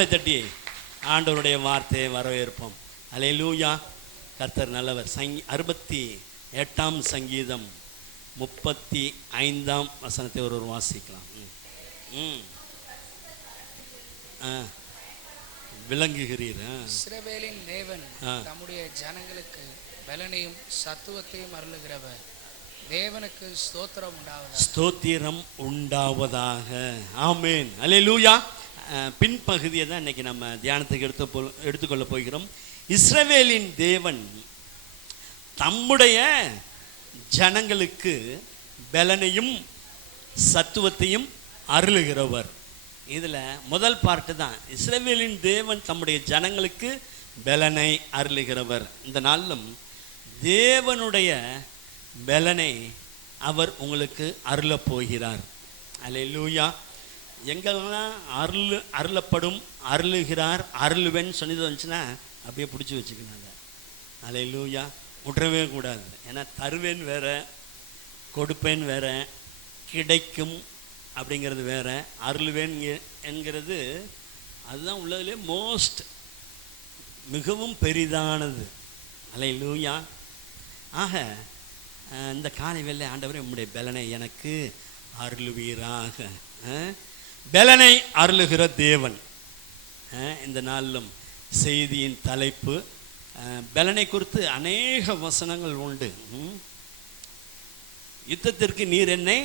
கரங்களை தட்டி ஆண்டவருடைய வார்த்தையை வரவேற்போம். அல்லேலூயா. கர்த்தர் நல்லவர். 68ஆம் சங்கீதம் 35ஆம் வசனத்தை ஒருவர் வாசிக்கலாம். விளங்குகிறீர். இஸ்ரவேலின் தேவன் தம்முடைய ஜனங்களுக்கு பலனையும் சத்துவத்தையும் அருளுகிறவர். தேவனுக்கு ஸ்தோத்திரம் உண்டாவதாக. ஸ்தோத்திரம் உண்டாவதாக. ஆமென். அல்லேலூயா. பின்பகுதியை தான் இன்னைக்கு நம்ம தியானத்துக்கு எடுத்துக்கொள்ள போகிறோம். இஸ்ரவேலின் தேவன் தம்முடைய ஜனங்களுக்கு பலனையும் சத்துவத்தையும் அருளுகிறவர். இதில் முதல் பார்ட்டு தான் இஸ்ரவேலின் தேவன் தம்முடைய ஜனங்களுக்கு பலனை அருளுகிறவர். இந்த நாளிலும் தேவனுடைய பலனை அவர் உங்களுக்கு அருளப் போகிறார். அல்லேலூயா. எங்கெல்லாம் அருளப்படும், அருளுகிறார், அருள்வேன்னு சொன்னது வந்துச்சுன்னா அப்படியே பிடிச்சி வச்சுக்கணும். அல்லேலூயா. விட்டுறவே கூடாது. ஏன்னா தருவேன் வேற, கொடுப்பேன் வேற, கிடைக்கும் அப்படிங்கிறது வேற, அருள்வேன் என்கிறது அதுதான் உள்ளதிலே மோஸ்ட் மிகவும் பெரிதானது. அல்லேலூயா. ஆக இந்த காலை வேளை ஆண்டவரே உம்முடைய பலனை எனக்கு அருளுவீராக. பலனை அருளுகிற தேவன். இந்த நாளிலும் செய்தியின் தலைப்பு பலனை குறித்து அநேக வசனங்கள் உண்டு. யுத்தத்திற்கு நீர் என்னை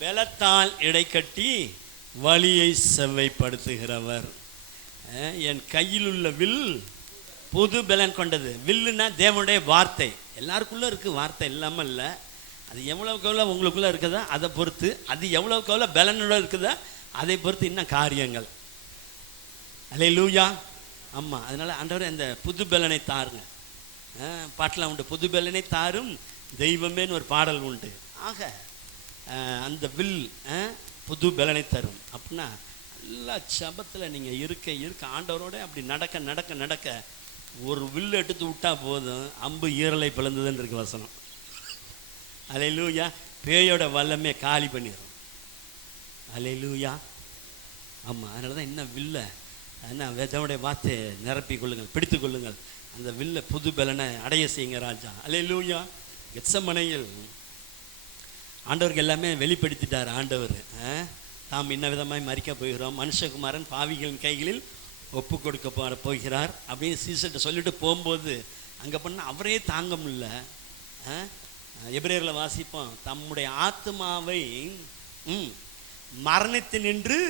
பலத்தால் இடைக்கட்டி வழியை செவ்வைப்படுத்துகிறவர். என் கையில் உள்ள வில் புது பலன் கொண்டது. வில்லுன்னா தேவனுடைய வார்த்தை. எல்லாருக்குள்ளே இருக்குது வார்த்தை, இல்லாமல் இல்லை. அது எவ்வளவுக்கு எவ்வளோ உங்களுக்குள்ளே இருக்குதோ அதை பொறுத்து, அது எவ்வளவுக்கு எவ்வளோ பலனோட இருக்குதோ அதை பொறுத்து இன்னும் காரியங்கள். அல்லேலூயா. ஆமாம். அதனால் ஆண்டவரே அந்த புது பலனை தாருங்க. பாட்டெலாம் உண்டு, புது பலனை தாரும் தெய்வமேன்னு ஒரு பாடல் உண்டு. ஆக அந்த வில் புது பலனை தரும். அப்படின்னா எல்லா ஜபத்தில் நீங்கள் இருக்க ஆண்டவரோட அப்படி நடக்க ஒரு வில்லு எடுத்து விட்டா போதும், அம்பு ஈரலை பிளந்ததுன்னு இருக்கு வசனம். அல்லேலூயா. பேயோட வல்லமே காலி பண்ணிடும். அல்லேலூயா. ஆமாம். அதனால தான் இன்னும் வில்ல என்ன வேதனுடைய வார்த்தையை நிரப்பி கொள்ளுங்கள், பிடித்து கொள்ளுங்கள். அந்த வில்ல புது பலனை அடைய செய்யுங்க ராஜா. அல்லேலூயா. கெத்சமனையில் ஆண்டவருக்கு எல்லாமே வெளிப்படுத்திட்டார். ஆண்டவர் தாம் இன்ன விதமாய் மறிக்க போகிறோம், மனுஷகுமாரன் பாவிகளின் கைகளில் ஒப்பு கொடுக்க போகிறார் அப்படின்னு சீசர்கிட்ட சொல்லிட்டு போகும்போது அங்கே பண்ண அவரே தாங்க முடியல. எபிரேயரில் வாசிப்போம், தம்முடைய ஆத்மாவை மரணத்து நின்று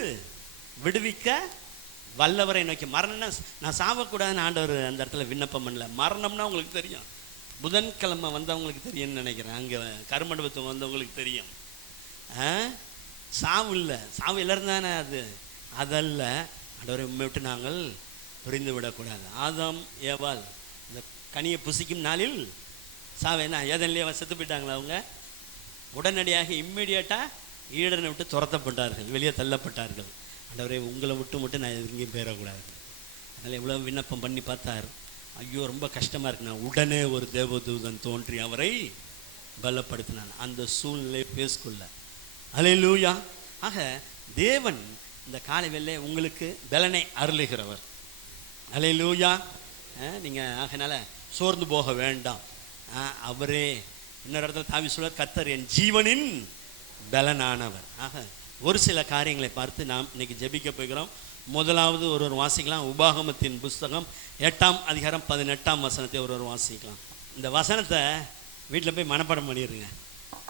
விடுவிக்க வல்லவரை நோக்கி. மரணம்னா நான் சாவக்கூடாதுன்னு ஆண்டவர் அந்த இடத்துல விண்ணப்பம் பண்ணல. மரணம்னா உங்களுக்கு தெரியும், புதன்கிழமை வந்தவங்களுக்கு தெரியும்னு நினைக்கிறேன். அங்கே கருமண்டபத்துக்கு வந்தவங்களுக்கு தெரியும். சாவு இல்லை, சாவு எல்லாரும் தானே. அதல்ல ஆண்டவரை உண்மை விட்டு நாங்கள் புரிந்து விடக்கூடாது. ஆதாம் ஏவாள் இந்த கனியை புசிக்கும் நாளில் சாவேனா ஏதன்லேயே செத்து போயிட்டாங்களா? அவங்க உடனடியாக இம்மிடியேட்டாக ஈடனை விட்டு துரத்தப்பட்டார்கள், வெளியே தள்ளப்பட்டார்கள். ஆண்டவரே உங்களை விட்டு நான் எங்கேயும் போயிடக்கூடாது. அதனால் எவ்வளோ விண்ணப்பம் பண்ணி பார்த்தார். ஐயோ ரொம்ப கஷ்டமாக இருக்குண்ணா. உடனே ஒரு தேவதூதன் தோன்றி அவரை பலப்படுத்தினான் அந்த சூழ்நிலை பேசிக்கொள்ள. அல்லேலூயா. ஆக தேவன் இந்த காலை வேளை உங்களுக்கு பலனை அருளுகிறவர். அல்லேலூயா. நீங்கள் ஆகனால சோர்ந்து போக வேண்டாம். அவரே இன்னொரு இடத்துல தாவி சொல்ல, கர்த்தர் என் ஜீவனின் பலனானவர். ஆக ஒரு சில காரியங்களை பார்த்து நாம் இன்னைக்கு ஜெபிக்க போகிறோம். முதலாவது ஒருவர் வாசிக்கலாம். உபாகமத்தின் புஸ்தகம் 8ஆம் அதிகாரம் 18ஆம் வசனத்தை ஒருவர் வாசிக்கலாம். இந்த வசனத்தை வீட்டில் போய் மனப்பாடம் பண்ணிடுங்க.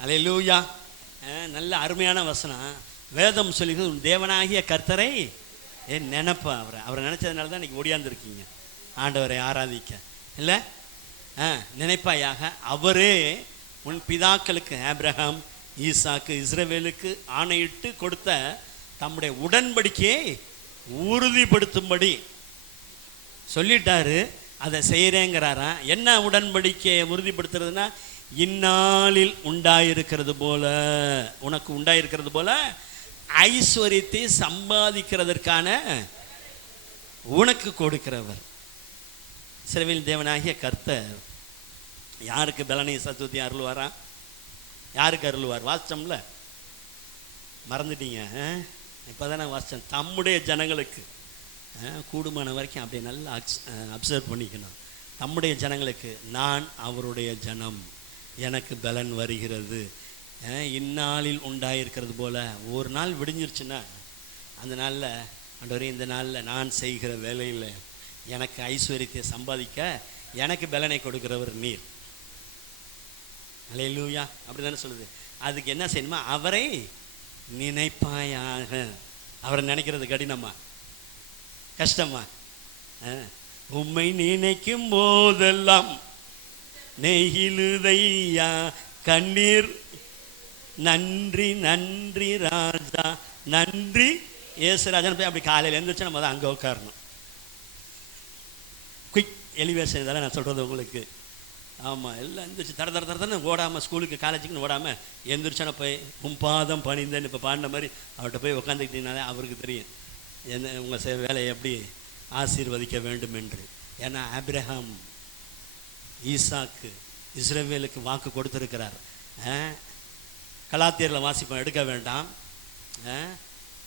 அல்லேலூயா. நல்ல அருமையான வசனம். வேதம் சொல்லிது, தேவனாகிய கர்த்தரை நினைப்பா. அவரை நினைச்சதுனால தான் இன்னைக்கு ஓடியாந்துருக்கீங்க ஆண்டவரை ஆராதிக்க. இல்லை நினைப்பாயாக. அவரே உன் பிதாக்களுக்கு ஆபிரகாம், ஈசாக்கு, இஸ்ரவேலுக்கு ஆணையிட்டு கொடுத்த தம்முடைய உடன்படிக்கையை உறுதிப்படுத்தும்படி சொல்லிட்டாரு. அதை செய்கிறேங்கிறாராம். என்ன உடன்படிக்கையை உறுதிப்படுத்துறதுன்னா, இந்நாளில் உண்டாயிருக்கிறது போல, உனக்கு உண்டாயிருக்கிறது போல ஐஸ்வர்யத்தை சம்பாதிக்கிறதற்கான உனக்கு கொடுக்கிறவர். இஸ்ரவேல் தேவனாகிய கர்த்தர் யாருக்கு பலனை சத்துவத்தையும் அருள்வாரா? யாருக்கு அருள்வார்? வாசிச்சோம்ல, மறந்துட்டீங்க. இப்போ தானே வாசித்தேன். தம்முடைய ஜனங்களுக்கு கூடுமான வரைக்கும் அப்படியே நல்லா அப்சர்வ் பண்ணிக்கணும். நம்முடைய ஜனங்களுக்கு நான் அவருடைய ஜனம், எனக்கு பலன் வருகிறது. இந்நாளில் உண்டாயிருக்கிறது போல் ஒரு நாள் விடிஞ்சிருச்சுன்னா அந்த நாளில் ஆண்டவரே இந்த நாளில் நான் செய்கிற வேலையில் எனக்கு ஐஸ்வர்யத்தை சம்பாதிக்க எனக்கு பலனை கொடுக்கிறவர் நீர். அல்லேலூயா. அப்படி தானே சொல்லுது. அதுக்கு என்ன செய்யணுமா? அவரை நினைப்பாயாக. அவரை நினைக்கிறது கடினமா கஷ்டமா? உம்மை நினைக்கும் போதெல்லாம் நெகிழுதையா கண்ணீர். நன்றி நன்றி ராஜா நன்றி ஏசுராஜன் போய் அப்படி காலையில் எழுந்திரிச்சு நம்ம தான் அங்கே உட்காரணும். குயிக் எலிவேஷன் இதெல்லாம் நான் சொல்கிறது உங்களுக்கு. ஆமாம், எல்லாம் எழுந்திரிச்சு தர தர தரன்னு ஓடாமல், ஸ்கூலுக்கு காலேஜுக்குன்னு ஓடாமல் எழுந்திரிச்சோன்னா போய் பாதம் பணிந்தேன்னு இப்போ பாடின மாதிரி அவர்கிட்ட போய் உட்காந்துக்கிட்டீங்கனாலே அவருக்கு தெரியும் என்ன உங்கள் வேலையை எப்படி ஆசீர்வதிக்க வேண்டும் என்று. ஏன்னா ஆபிரகாம் ஈசாக்கு இஸ்ரவேலுக்கு வாக்கு கொடுத்துருக்கிறார். கலாத்தியரில் வாசிப்போம், எடுக்க வேண்டாம்.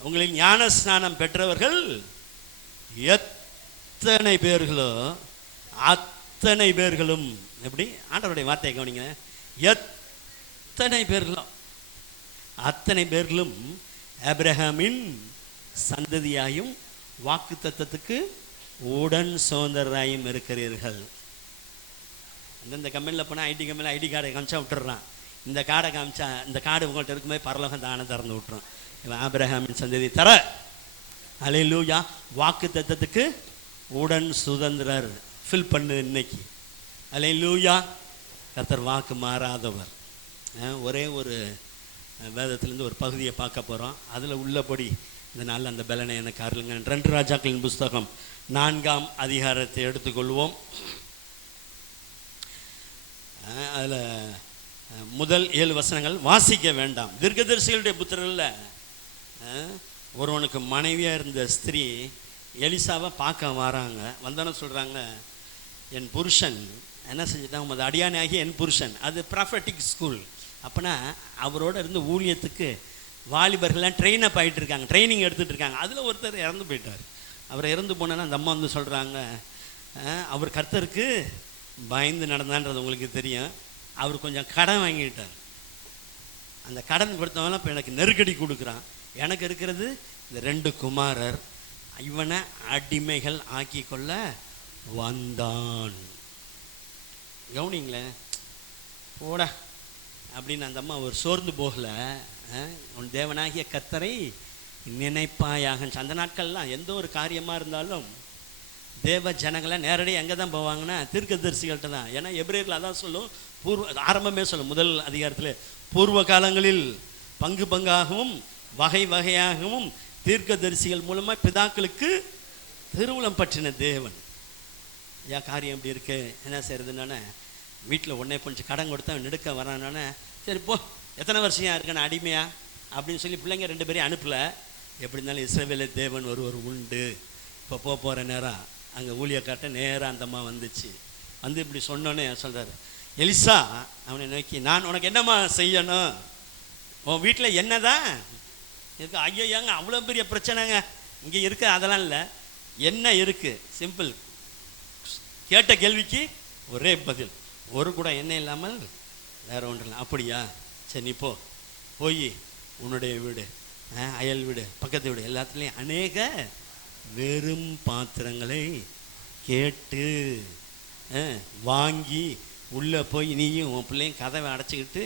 உங்களில் ஞான ஸ்நானம் பெற்றவர்கள் எத்தனை பேர்களோ அத்தனை பேர்களும், எப்படி ஆண்டவருடைய வார்த்தையை கவனிங்க, எத்தனை பேர்களோ அத்தனை பேர்களும் ஆபிரகாமின் சந்ததியாயும் வாக்கு தத்தத்துக்கு உடன் சுதந்திரராயும் இருக்கிறீர்கள். அந்தந்த கம்பெனியில் போனால் ஐடி கம்பெனியில் ஐடி கார்டை காமிச்சா விட்டுறான். இந்த கார்டை காமிச்சா இந்த கார்டு உங்கள்கிட்ட இருக்கும்போது பரலோகம் தானே திறந்து விட்டுரும். இவன் ஆபிரகாமின் சந்ததி தர. அல்லேலூயா. வாக்கு தத்தத்துக்கு உடன் சுதந்திரர். ஃபில் பண்ணு இன்னைக்கு. அல்லேலூயா. கர்த்தர் வாக்கு மாறாதவர். ஒரே ஒரு வேதத்திலேருந்து ஒரு பகுதியை பார்க்க போகிறோம். அதில் உள்ளபடி இந்த நாளில் அந்த பலனை எனக்கு அருளுங்க. 2 ராஜாக்களின் புஸ்தகம் 4ஆம் அதிகாரத்தை எடுத்துக்கொள்வோம். அதில் முதல் 7 வசனங்கள் வாசிக்க வேண்டாம். தீர்க்கதரிசிகளுடைய புத்திரரில் ஒருவனுக்கு மனைவியாக இருந்த ஸ்திரீ எலிசாவை பார்க்க வராங்க. வந்தோன்னு சொல்கிறாங்க, என் புருஷன் என்ன செஞ்சுட்டாங்க, உமது அடியானே ஆகிய என் புருஷன். அது ப்ராஃபட்டிக் ஸ்கூல். அப்போனா அவரோட இருந்து ஊழியத்துக்கு வாலிபர்கள்லாம் ட்ரெயினப் ஆகிட்டு இருக்காங்க, ட்ரைனிங் எடுத்துகிட்டு இருக்காங்க. அதில் ஒருத்தர் இறந்து போயிட்டார். அவர் இறந்து போனோன்னா அந்த அம்மா வந்து சொல்கிறாங்க, அவர் கர்த்தருக்கு பயந்து நடந்தான்றது உங்களுக்கு தெரியும். அவர் கொஞ்சம் கடன் வாங்கிட்டார். அந்த கடன் கொடுத்தவங்களாம் இப்போ எனக்கு நெருக்கடி கொடுக்குறான். எனக்கு இருக்கிறது இந்த 2 குமாரர். இவனை அடிமைகள் ஆக்கி கொள்ள வந்தான். கவனிங்களேன், போடா அப்படின்னு அந்த அம்மா ஒரு சோர்ந்து போகலை. உன் தேவனாகிய கர்த்தரை நினைப்பாயாக. அந்த நாட்கள்லாம் எந்த ஒரு காரியமாக இருந்தாலும் தேவ ஜனங்களை நேரடியாக எங்கே தான் போவாங்கன்னா தீர்க்கதரிசிகள்கிட்ட தான். ஏன்னா எபிரேயரில் அதான் சொல்லும், ஆரம்பமே சொல்லும் முதல் அதிகாரத்தில், பூர்வ காலங்களில் பங்கு பங்காகவும் வகை வகையாகவும் தீர்க்கதரிசிகள் மூலமாக பிதாக்களுக்கு திருவுளம் பற்றின தேவன். ஏன் காரியம் இப்படி இருக்கு, என்ன செய்யறதுனானே வீட்டில் உடனே கொஞ்சம் கடன் கொடுத்தா நெடுக்க வரானானே, சரி போ எத்தனை வருஷம் இருக்கணும் அடிமையா அப்படின்னு சொல்லி பிள்ளைங்க 2 பேரையும் அனுப்பலை. எப்படி இருந்தாலும் இஸ்ரவேல தேவன் ஒருவர் உண்டு. இப்போ போகிற நேரம் அங்கே ஊழியக்காட்ட நேராக அந்த அம்மா வந்துச்சு. வந்து இப்படி சொன்னோன்னே சொல்கிறாரு, எலிசா அவனை நோக்கி, நான் உனக்கு என்னம்மா செய்யணும், உன் வீட்டில் என்னதான் இருக்கு? ஐயோ ஏங்க அவ்வளோ பெரிய பிரச்சனைங்க இங்கே இருக்கு. அதெல்லாம் இல்லை, என்ன இருக்குது, சிம்பிள். கேட்ட கேள்விக்கு ஒரே பதில், ஒரு கூட எண்ணெய் இல்லாமல் வேற ஒன்றும் இல்லை. அப்படியா, சரி நீ போய் உன்னுடைய வீடு, அயல் வீடு, பக்கத்து வீடு எல்லாத்துலேயும் அநேக வெறும் பாத்திரங்களை கேட்டு வாங்கி உள்ளே போய் நீயும் உன் பிள்ளையும் கதவை அடைச்சிக்கிட்டு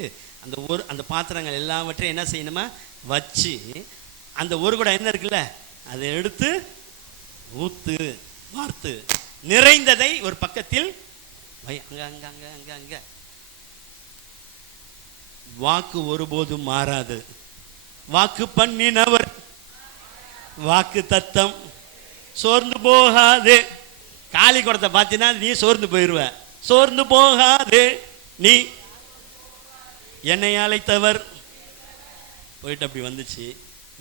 அந்த பாத்திரங்கள் எல்லாவற்றையும் என்ன செய்யணுமா வச்சு, அந்த ஒரு கூட என்ன இருக்குல்ல அதை எடுத்து ஊத்து வார்த்து நிறைந்ததை ஒரு பக்கத்தில் வை. அங்க அங்க அங்க அங்க அங்க வாக்கு ஒருபோதும் மாறாது. வாக்கு பண்ணினவர் வாக்கு தத்தம் சோர்ந்து போகாது. காலி குடத்தை பார்த்தீங்கன்னா நீ சோர்ந்து போயிடுவ. சோர்ந்து போகாது, நீ என்னை அழைத்தவர். போயிட்டு அப்படி வந்துச்சு.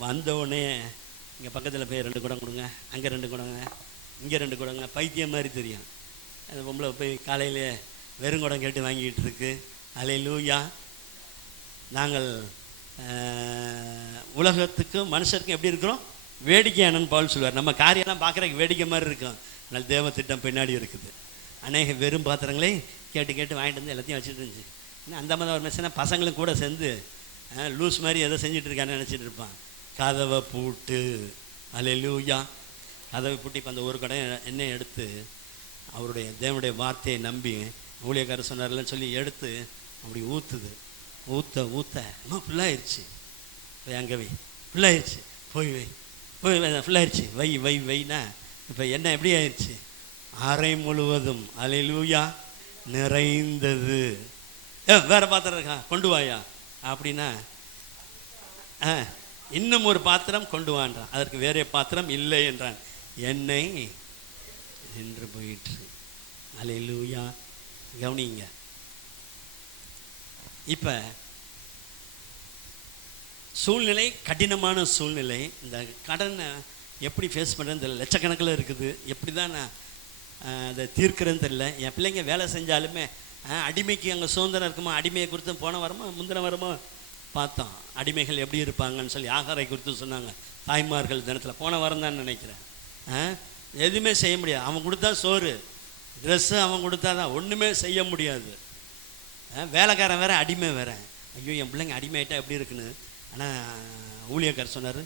வந்த உடனே இங்கே பக்கத்தில் போய் 2 குடம் கொடுங்க, அங்கே 2 குடங்க, இங்கே 2 குடங்க. பைத்தியம் மாதிரி தெரியும். அந்த பொம்பளை போய் காலையில் வெறுங்குடம் கேட்டு வாங்கிட்டு இருக்கு. அல்லேலூயா. நாங்கள் உலகத்துக்கும் மனுஷருக்கும் எப்படி இருக்கிறோம்? வேடிக்கையானன்னு பவுல் சொல்லுவார். நம்ம காரியம்லாம் பார்க்குறதுக்கு வேடிக்கை மாதிரி இருக்கும், அதனால் தேவ திட்டம் பின்னாடி இருக்குது. அநேக வெறும் பாத்திரங்களே கேட்டு கேட்டு வாங்கிட்டு வந்து எல்லாத்தையும் வச்சுட்டு இருந்துச்சு. இன்னும் அந்த மாதிரி ஒரு மெசனா பசங்களும் கூட சேர்ந்து லூஸ் மாதிரி எதோ செஞ்சுட்டு இருக்கான்னு நினச்சிட்டு இருப்பான். கதவை பூட்டு, அல்லேலூயா, கதவை பூட்டி இப்போ அந்த ஒரு கடை எண்ணெய் எடுத்து அவருடைய தேவனுடைய வார்த்தையை நம்பி ஊழியக்காரர் சொன்னார்லன்னு சொல்லி எடுத்து அப்படி ஊற்றுது. ஊற்ற ஊற்ற அம்மா ஃபுல்லாகிடுச்சு, அங்கே வை, ஃபுல்லாகிடுச்சு, போய் வை, போய் ஃபுல்லாகிடுச்சு, வை வை வைனா இப்போ எண்ணெய் எப்படி ஆயிடுச்சு? அறை முழுவதும் அல்லேலூயா நிறைந்தது. வேற பாத்திரம் இருக்கா, கொண்டு வாயா அப்படின்னா இன்னும் ஒரு பாத்திரம் கொண்டு வான்றான். அதற்கு வேற பாத்திரம் இல்லை என்றான். எண்ணெய் நின்று போயிற்று. அல்லேலூயா. கவனிங்க, இப்போ சூழ்நிலை கடினமான சூழ்நிலை. இந்த கடனை எப்படி ஃபேஸ் பண்ணுறேன்னு தெரியல, லட்சக்கணக்கில் இருக்குது. எப்படி தான் நான் அதை தீர்க்கிறேன்னு தெரியல. என் பிள்ளைங்க வேலை செஞ்சாலுமே அடிமைக்கு அங்கே சுதந்திரம் இருக்குமா? அடிமையை குறித்து போன வாரமோ முந்தின வாரமோ பார்த்தோம், அடிமைகள் எப்படி இருப்பாங்கன்னு சொல்லி ஆகாரை குறித்து சொன்னாங்க தாய்மார்கள் தினத்தில். போன வாரம் தான் நினைக்கிறேன். எதுவுமே செய்ய முடியாது, அவன் கொடுத்தா சோறு ட்ரெஸ்ஸு அவன் கொடுத்தா தான், ஒன்றுமே செய்ய முடியாது. வேலைக்காரன் வேற அடிமை வேற. ஐயோ என் பிள்ளைங்க அடிமை ஆகிட்டா எப்படி இருக்குன்னு. ஆனால் ஊழியக்காரர் சொன்னார்,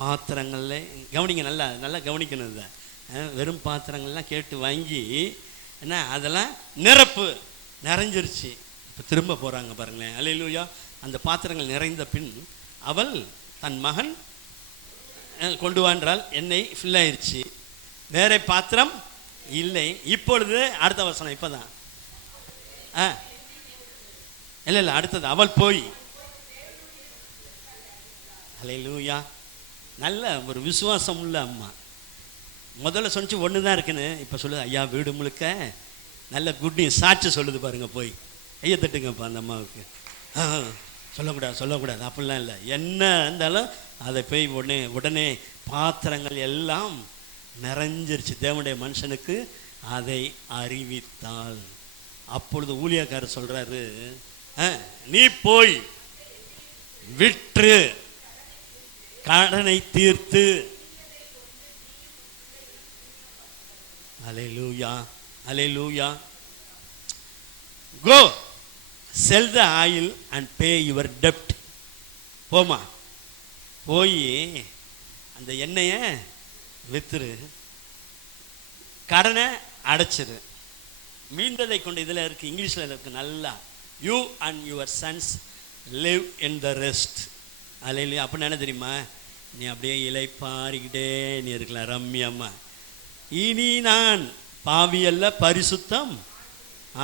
பாத்திரங்களில் கவனிங்க, நல்லா நல்லா கவனிக்கணும். இதை வெறும் பாத்திரங்கள்லாம் கேட்டு வாங்கி என்ன அதெல்லாம் நிரப்பு, நிறைஞ்சிருச்சு. இப்போ திரும்ப போகிறாங்க பாருங்களேன். அல்லேலூயா. அந்த பாத்திரங்கள் நிறைந்த பின் அவள் தன் மகன் கொண்டு வான்றால் எண்ணெய் ஃபில்லாயிருச்சு, வேற பாத்திரம் இல்லை. இப்பொழுது அடுத்த வசனம் இப்போ தான் இல்லை இல்லை அடுத்தது, அவள் போய். அல்லேலூயா. நல்ல ஒரு விசுவாசம் உள்ள அம்மா. முதல்ல சொன்னிச்சு ஒன்று தான் இருக்குன்னு, இப்போ சொல்லுது ஐயா வீடு முழுக்க நல்ல குட் நியூஸ் சாட்சி சொல்லுது பாருங்கள். போய் ஐயா தட்டுங்கப்பா அந்த அம்மாவுக்கு. சொல்லக்கூடாது சொல்லக்கூடாது அப்படிலாம் இல்லை, என்ன இருந்தாலும் அதை போய் உடனே பாத்திரங்கள் எல்லாம் நிறைஞ்சிருச்சு. தேவனுடைய மனுஷனுக்கு அதை அறிவித்தாள். அப்பொழுது ஊழியக்காரர் சொல்கிறாரு, நீ போய் விற்று கடனை தீர்த்து. அல்லேலூயா அல்லேலூயா. Go sell the oil and pay your debt. போமா, போய் அந்த எண்ணெயை வித்துரு, கடனை அடைச்சிரு, மீந்ததை கொண்டு. இதில் இருக்குது, இங்கிலீஷில் இருக்குது நல்லா, you and your sons live in the rest. Hallelujah. அப்படின்னு என்ன தெரியுமா? நீ அப்படியே இலைப்பாரிக்கிட்டே நீ இருக்கலாம் ரம்யம்மா. இனி நான் பாவியல்ல பரிசுத்தம்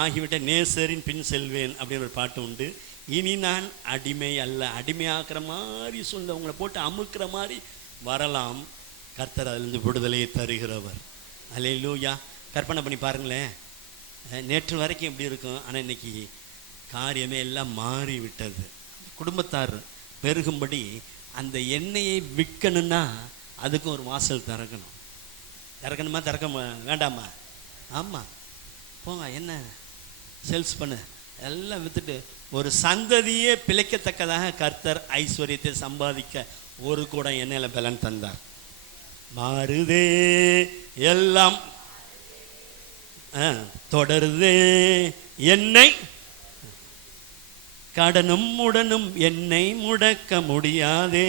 ஆகிவிட்ட நேசரின் பின் செல்வேன் அப்படின்னு ஒரு பாட்டு உண்டு. இனி நான் அடிமை அல்ல. அடிமையாக்குற மாதிரி சொல்ல உங்களை போட்டு அமுக்கிற மாதிரி வரலாம். கர்த்தர் அதிலிருந்து விடுதலையை தருகிறவர். அல்லேலூயா. கற்பனை பண்ணி பாருங்களேன், நேற்று வரைக்கும் எப்படி இருக்கும், ஆனால் இன்னைக்கு காரியமே எல்லாம் மாறி விட்டது. குடும்பத்தார் பெருகும்படி அந்த எண்ணெயை விற்கணுன்னா அதுக்கும் ஒரு வாசல் திறக்கணும். திறக்கணுமா திறக்க வேண்டாமா? ஆமாம், போங்க என்ன சேல்ஸ் பண்ணு, எல்லாம் விற்றுட்டு ஒரு சந்ததியே பிழைக்கத்தக்கதாக கர்த்தர் ஐஸ்வர்யத்தை சம்பாதிக்க ஒரு கூட எண்ணெயில் பலன் தந்தார். மாறுதே எல்லாம் தொடருதே என்னை, கடனும் உடனும் என்னை முடக்க முடியாதே,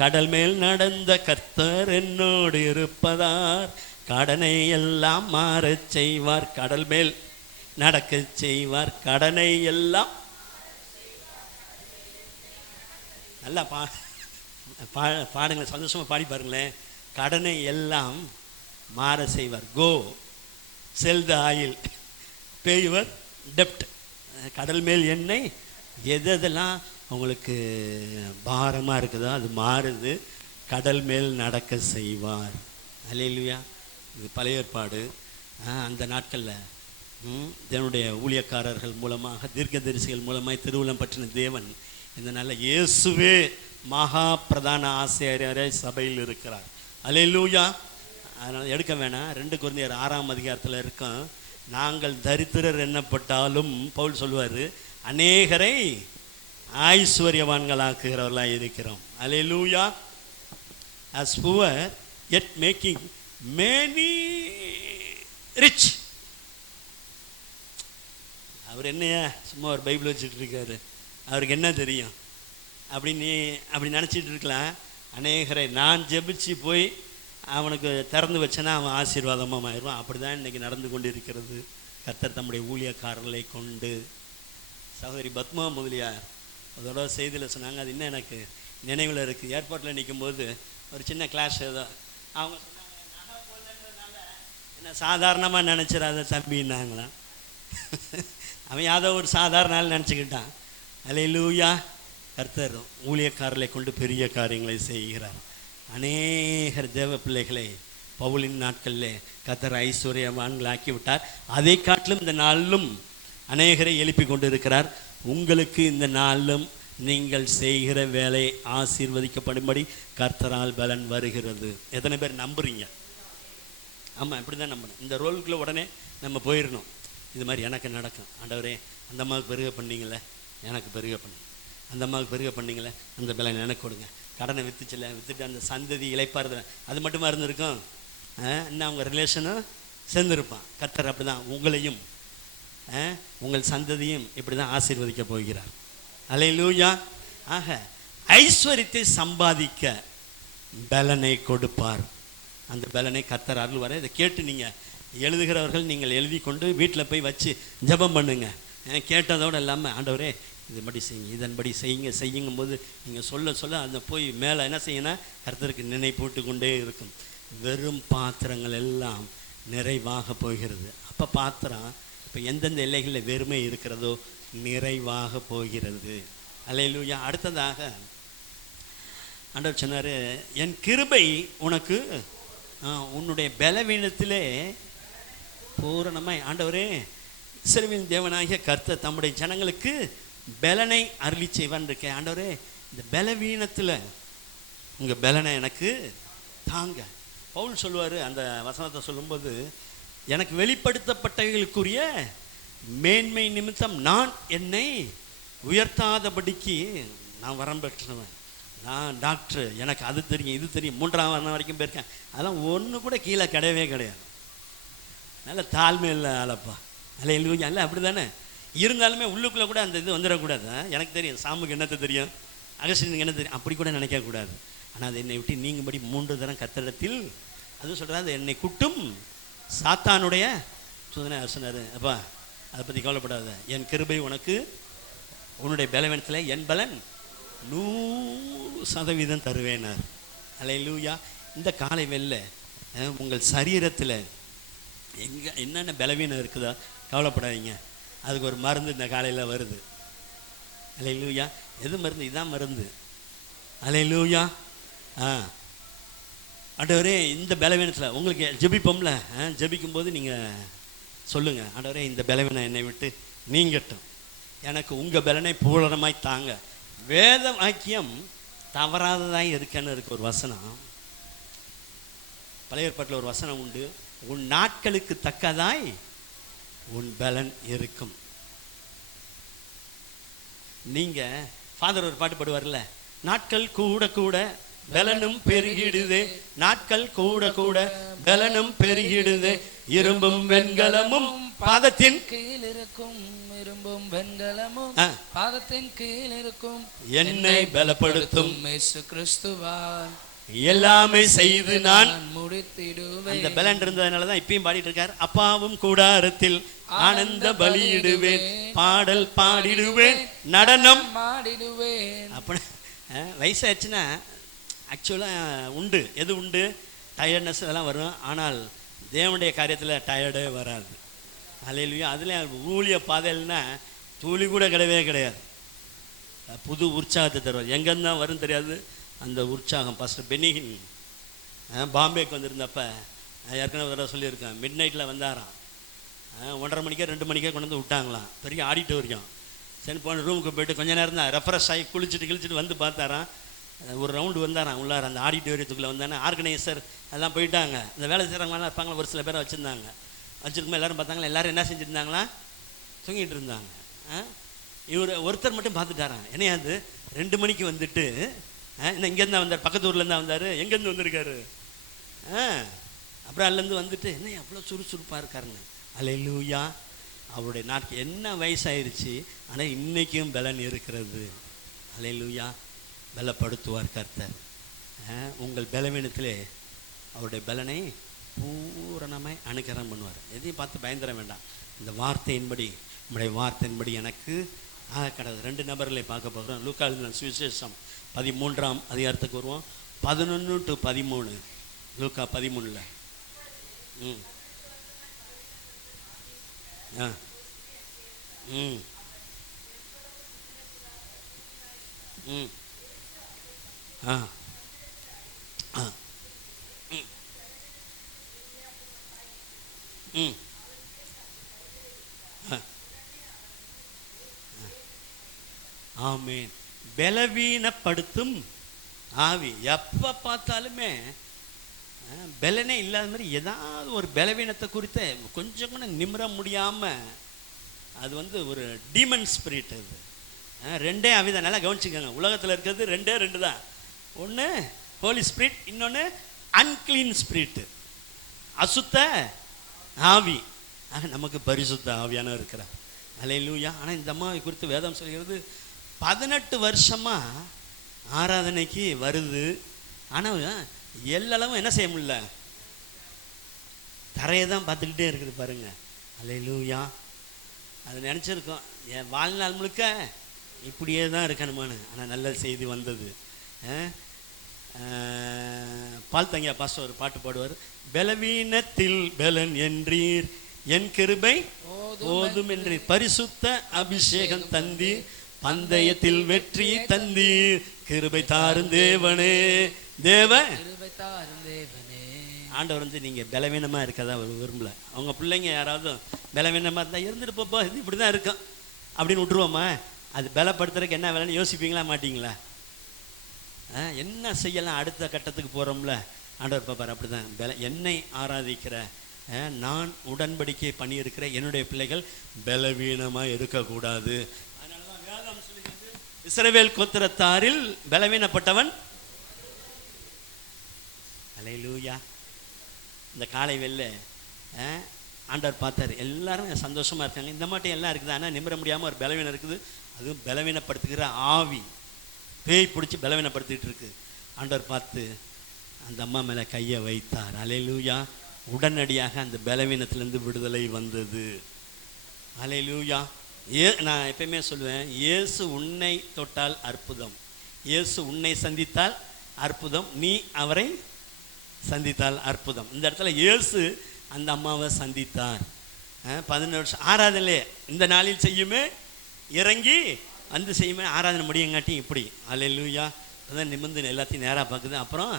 கடல் மேல் நடந்த கர்த்தர் என்னோடு இருப்பதார், கடனை எல்லாம் மாறச் செய்வார், கடல் மேல் நடக்க செய்வார், கடனை எல்லாம். நல்லா பாடுங்களேன், சந்தோஷமாக பாடி பாருங்களேன். கடனை எல்லாம் மாற செய்வார். கோ செல் த ஆயில், பே யுவர் டெப்ட். கடல் மேல் எண்ணெய் எதெல்லாம் உங்களுக்கு பாரமாக இருக்குதோ அது மாறுது, கடல் மேல் நடக்க செய்வார். அல்லேலூயா. இது பழைய ஏற்பாடு. அந்த நாட்களில் தேவனுடைய ஊழியக்காரர்கள் மூலமாக தீர்க்கதரிசிகள் மூலமாக திருவுளம் பற்றின தேவன் இந்த நாளில் இயேசுவே மகா பிரதான ஆசிரியரே சபையில் இருக்கிறார். அல்லேலூயா. அதனால் எடுக்க வேணாம். 2 கொரிந்தியர் 6ஆம் அதிகாரத்தில் இருக்கும். நாங்கள் தரித்திரர் எண்ணப்பட்டாலும் பவுல் சொல்லுவார், அநேகரை ஐஸ்வர்யவான்களாக்குகிறவர்களாக இருக்கிறோம். அல்லேலூயா as poor yet making many rich. அவர் என்னையா சும்மா ஒரு பைபிள் வச்சுட்டு இருக்காரு, அவருக்கு என்ன தெரியும் அப்படி நினச்சிட்டு இருக்கலாம். அநேகரை நான் ஜெபிச்சு போய் அவனுக்கு திறந்து வச்சேன்னா அவன் ஆசீர்வாதமாக ஆயிடுவான். அப்படி தான் இன்றைக்கி நடந்து கொண்டு இருக்கிறது. கர்த்தர் தம்முடைய ஊழியக்காரர்களை கொண்டு. சகோதரி பத்மா முதலியார் அதோட செய்தியில் சொன்னாங்க, அது இன்னும் எனக்கு நினைவில் இருக்குது. ஏர்போர்ட்டில் நிற்கும்போது ஒரு சின்ன கிளாஸ் ஏதோ அவங்க சொன்னாங்க, என்ன சாதாரணமாக நினச்சிடாத தம்பின்னாங்களாம். அவன் யாதோ ஒரு சாதாரண நாள் நினச்சிக்கிட்டான். அல்லேலூயா. கர்த்தர் ஊழியக்காரர்களை கொண்டு பெரிய காரியங்களை செய்கிறார். அநேகர் தேவ பிள்ளைகளை பவுலின் நாட்களில் கர்த்தர் ஐஸ்வர்யவான்கள் ஆக்கிவிட்டார். அதை காட்டிலும் இந்த நாளிலும் அநேகரை எழுப்பி கொண்டு இருக்கிறார். உங்களுக்கு இந்த நாளிலும் நீங்கள் செய்கிற வேலை ஆசீர்வதிக்கப்படும்படி கர்த்தரால் பலன் வருகிறது. எத்தனை பேர் நம்புறீங்க? ஆமாம், இப்படி தான் நம்பணும். இந்த ரோலுக்குள்ளே உடனே நம்ம போயிடணும். இது மாதிரி எனக்கு நடக்கும். ஆண்டவரே, அந்த அம்மாவுக்கு பெருக பண்ணீங்களே, எனக்கு பெருக பண்ணி, அந்த அம்மாவுக்கு பெருக பண்ணீங்களே, அந்த பலன் எனக்கு கொடுங்க. கடனை விற்றுட்டு அந்த சந்ததி இழைப்பாருது, அது மட்டுமா இருந்திருக்கும். இன்னும் அவங்க ரிலேஷனும் சேர்ந்துருப்பான். கர்த்தர் அப்படி தான் உங்களையும் உங்கள் சந்ததியும் இப்படி தான் ஆசீர்வதிக்க போகிறார். அல்லேலூயா. ஆக ஐஸ்வர்யத்தை சம்பாதிக்க பலனை கொடுப்பார். அந்த பலனை கர்த்தர் அருள்வார். இதை கேட்டு நீங்கள் எழுதுகிறவர்கள் நீங்கள் எழுதி கொண்டு வீட்டில் போய் வச்சு ஜெபம் பண்ணுங்க. கேட்டதோடு இல்லாமல் ஆண்டவரே இதன்படி செய்யுங்க, இதன்படி செய்யுங்கும் போது நீங்கள் சொல்ல அந்த போய் மேலே என்ன செய்யணும், கர்த்தருக்கு நினைப்பூட்டு கொண்டே இருக்கும். வெறும் பாத்திரங்கள் எல்லாம் நிறைவாக போகிறது. அப்போ பாத்திரம் இப்போ எந்தெந்த எல்லைகளில் வெறுமை இருக்கிறதோ நிறைவாக போகிறது. அல்லேலூயா. அடுத்ததாக ஆண்டவர் சொன்னார், என் கிருபை உனக்கு உன்னுடைய பலவீனத்திலே பூரணமாய். ஆண்டவரே, இஸ்ரவேலின் தேவனாகிய கர்த்தர் தம்முடைய ஜனங்களுக்கு பலனை அருளி செய்வான் இருக்கேன். ஆண்டவரே, இந்த பலவீனத்தில் உங்கள் பலனை எனக்கு தாங்க. பவுல் சொல்லுவார் அந்த வசனத்தை சொல்லும்போது, எனக்கு வெளிப்படுத்தப்பட்டவர்களுக்குரிய மேன்மை நிமித்தம் நான் என்னை உயர்த்தாதபடிக்கு நான் வரம் பெற்றவன். நான் டாக்டர், எனக்கு அது தெரியும் இது தெரியும், 3ஆம் வரணம் வரைக்கும் போயிருக்கேன். அதெல்லாம் ஒன்று கூட கீழே கிடையவே கிடையாது. நல்ல தாழ்மை இல்லை ஆளப்பா. அல்லேலூயா. இல்லை அப்படி தானே இருந்தாலுமே உள்ளுக்குள்ளே கூட அந்த இது வந்துடக்கூடாது. எனக்கு தெரியும் சாமுக்கு என்னத்தை தெரியும், அகஸ்டினுக்கு என்ன தெரியும், அப்படி கூட நினைக்கக்கூடாது. ஆனால் அது என்னை விட்டு நீங்கும்படி 3 தரம் கர்த்தரிடத்தில் அது சொல்கிறாரு, என்னை குட்டும் சாத்தானுடைய சோதனை சொன்னார். அப்பா அதை பற்றி கவலைப்படாத, என் கிருபை உனக்கு உன்னுடைய பலவீனத்தில் என் பலன் 100% தருவேனார். அல்லேலூயா. இந்த காலை வெல்ல உங்கள் சரீரத்தில் என்னென்ன பலவீனம் இருக்குதோ கவலைப்படாதீங்க. அதுக்கு ஒரு மருந்து இந்த காலையில் வருது. அல்லேலூயா. எது மருந்து? இதான் மருந்து. அல்லேலூயா. ஆண்டவரே, இந்த பலவீனத்தில் உங்களுக்கு ஜெபிப்போம்ல, ஜெபிக்கும்போது நீங்கள் சொல்லுங்கள், ஆண்டவரே இந்த பலவீனம் என்னை விட்டு நீங்கட்டும், எனக்கு உங்கள் பலனை பூரணமாய் தாங்க. வேத வாக்கியம் தவறாததாய் இருக்குன்னு இருக்கு ஒரு வசனம். பழைய ஏற்பாட்டில் ஒரு வசனம் உண்டு, உன் நாட்களுக்கு தக்கதாய் உன் பலன் இருக்கும். நீங்கள் ஃபாதர் ஒரு பாட்டு பாடுவார்ல, நாட்கள் கூட கூட பலனும் பெருகிடுது, நாட்கள் கூட கூட பலனும் பெருகிடுது, இரும்பும் வெண்கலமும் பாதத்தின் கீழ் இருக்கும், இரும்பும் வெண்கலமும் பாதத்தின் கீழ் இருக்கும், என்னை பலப்படுத்தும் இயேசு கிறிஸ்துவால் எல்லாமே செய்து நான் முடித்திடுவேன். அந்த பலன் இருந்ததுனால தான் இப்பயும் பாடிட்டு இருக்கார். அப்பாவும் கூடாரத்தில் ஆனந்த பலியிடுவேன், பாடல் பாடிடுவேன், நடனம் மாடிடுவேன். அப்படி வயசாச்சுன்னா ஆக்சுவலாக உண்டு, எது உண்டு, டயர்ட்னஸ் இதெல்லாம் வரும். ஆனால் தேவனுடைய காரியத்தில் டயர்டே வராது. அல்லேலூயா. அதில் ஊழிய பாதையில்னா துளி கூட கிடையவே கிடையாது. புது உற்சாகத்தை தருவார். எங்கேருந்து தான் வரும் தெரியாது அந்த உற்சாகம். பாஸ்டர் பெனிகின் பாம்பேக்கு வந்திருந்தப்ப ஏற்கனவே வர சொல்லியிருக்கேன், மிட் நைட்டில் வந்தாராம். 1:30 மணிக்கே 2 மணிக்கே கொண்டு வந்து விட்டாங்களாம், பெரிய ஆடிட்டோரியம். சரி போன ரூமுக்கு போய்ட்டு கொஞ்சம் நேரம் தான் ரெஃப்ரெஷ் ஆகி குளிச்சுட்டு வந்து பார்த்தாராம். ஒரு ரவுண்டு வந்தாராம் உள்ளார அந்த ஆடிட்டோரியத்துக்குள்ளே வந்தானே. ஆர்கனைசர் எல்லாம் போயிட்டாங்க. இந்த வேலை செய்கிறவங்களாம் இருப்பாங்களா, ஒரு சில பேரை வச்சுருந்தாங்க. வச்சுருக்கும்போது எல்லோரும் பார்த்தாங்களா, எல்லோரும் என்ன செஞ்சுருந்தாங்களா, தூங்கிட்டு இருந்தாங்க. இவர் ஒருத்தர் மட்டும் பார்த்துட்டாரான். என்னையாது 2 மணிக்கு வந்துட்டு இன்னும் இங்கேருந்து வந்தார், பக்கத்து ஊர்லேருந்து தான் வந்தார். எங்கேருந்து வந்திருக்காரு? அப்புறம் அதுலேருந்து வந்துட்டு என்ன எவ்வளோ சுறுசுறுப்பாக இருக்காருன்னு. அல்லேலூயா. அவருடைய நாட்கள் என்ன வயசாயிருச்சு, ஆனால் இன்றைக்கும் பலன் இருக்கிறது. அல்லேலூயா. பலப்படுத்துவார் கர்த்தர். உங்கள் பலவீனத்திலே அவருடைய பலனை பூரணமாய் அனுகிரகம் பண்ணுவார். எதையும் பார்த்து பயந்துட வேண்டாம். இந்த வார்த்தையின்படி, நம்முடைய வார்த்தையின்படி எனக்கு கடவுள் 2 நபர்களை பார்க்க போகிறோம். லூக்கா எழுதின சுவிசேஷம் 13ஆம் அதிகாரத்துக்கு வருவோம். 11 to 13. லூக்கா 13. ஆமென். பலவீனப்படுத்தும் ஆவி. எப்போ பார்த்தாலுமே பலனே இல்லாத மாதிரி ஏதாவது ஒரு பலவீனத்தை குறித்த கொஞ்சம் கூட நிமிர முடியாமல், அது வந்து ஒரு டீமன் ஸ்பிரிட். அது 2 ஆவிதான். நல்லா கவனிச்சுக்கோங்க. உலகத்தில் இருக்கிறது 2 தான். ஒன்று ஹோலி ஸ்பிரிட், இன்னொன்று அன்கிளீன் ஸ்பிரிட், அசுத்த ஆவி. நமக்கு பரிசுத்த ஆவியான இருக்கிறார். அல்லேலூயா. ஆனால் இந்த அம்மாவை குறித்து வேதம் சொல்கிறது 18 வருஷமாக ஆராதனைக்கு வருது. ஆனால் எல்லளவும் என்ன செய்ய முடியல, தரையை தான் பார்த்துக்கிட்டே இருக்குது பாருங்க. அல்லேலூயா. அது நினச்சிருக்கோம் என் வாழ்நாள் முழுக்க இப்படியே தான் இருக்கணுமான்னு. ஆனால் நல்ல செய்தி வந்தது. பால் தங்கியா பாஸ்டர் ஒரு பாட்டு பாடுவார். பலவீனத்தில் பலன் என்றீர், என் கிருபை போதும் என்றீர், பரிசுத்த அபிஷேகம் தந்தீர், பந்தயத்தில் வெற்றி தந்தீர், கிருபை தாரும் தேவனே. ஆண்டவர் வந்து நீங்கள் பலவீனமாக இருக்கதா விரும்பல. அவங்க பிள்ளைங்க யாராவது பலவீனமாக இருந்தால் இருந்துட்டு போப்போ, இது இப்படி தான் இருக்கும் அப்படின்னு விட்டுருவோமா? அது பலப்படுத்துறதுக்கு என்ன வேலைன்னு யோசிப்பீங்களா மாட்டிங்களா? என்ன செய்யலாம், அடுத்த கட்டத்துக்கு போகிறோம்ல. ஆண்டவர் பாப்பார் அப்படி தான். என்னை ஆராதிக்கிற நான் உடன்படிக்கை பண்ணியிருக்கிற என்னுடைய பிள்ளைகள் பலவீனமாக இருக்கக்கூடாது. அதனால தான் வேதம் சொல்லுகிறது, இஸ்ரவேல் கோத்திரத்தாரில் பலவீனப்பட்டவன். அல்லேலூயா. இந்த காலை வெள்ள ஆண்டவர் பார்த்தார். எல்லாரும் சந்தோஷமாக இருக்காங்க. இந்த மாட்டம் எல்லாம் இருக்குது, ஆனால் நிமிர முடியாமல் ஒரு பலவீனம் இருக்குது. அதுவும் பலவீனப்படுத்துகிற ஆவி, பேய் பிடிச்சி பலவீனப்படுத்திட்டு இருக்கு. ஆண்டவர் பார்த்து அந்த அம்மா மேலே கையை வைத்தார். அல்லேலூயா. உடனடியாக அந்த பலவீனத்திலேருந்து விடுதலை வந்தது. அல்லேலூயா. நான் எப்பயுமே சொல்லுவேன், இயேசு உன்னை தொட்டால் அற்புதம், இயேசு உன்னை சந்தித்தால் அற்புதம், நீ அவரை சந்தித்தால் அற்புதம். இந்த இடத்துல இயேசு அந்த அம்மாவை சந்தித்தார். 11 வருஷம் ஆராதனை இந்த நாளில் செய்யுமே, இறங்கி வந்து செய்யுமே. ஆராதனை முடியங்காட்டி இப்படி. அல்லேலூயா. அதான் நிமிர்ந்து எல்லாத்தையும் நேராக பார்க்குது, அப்புறம்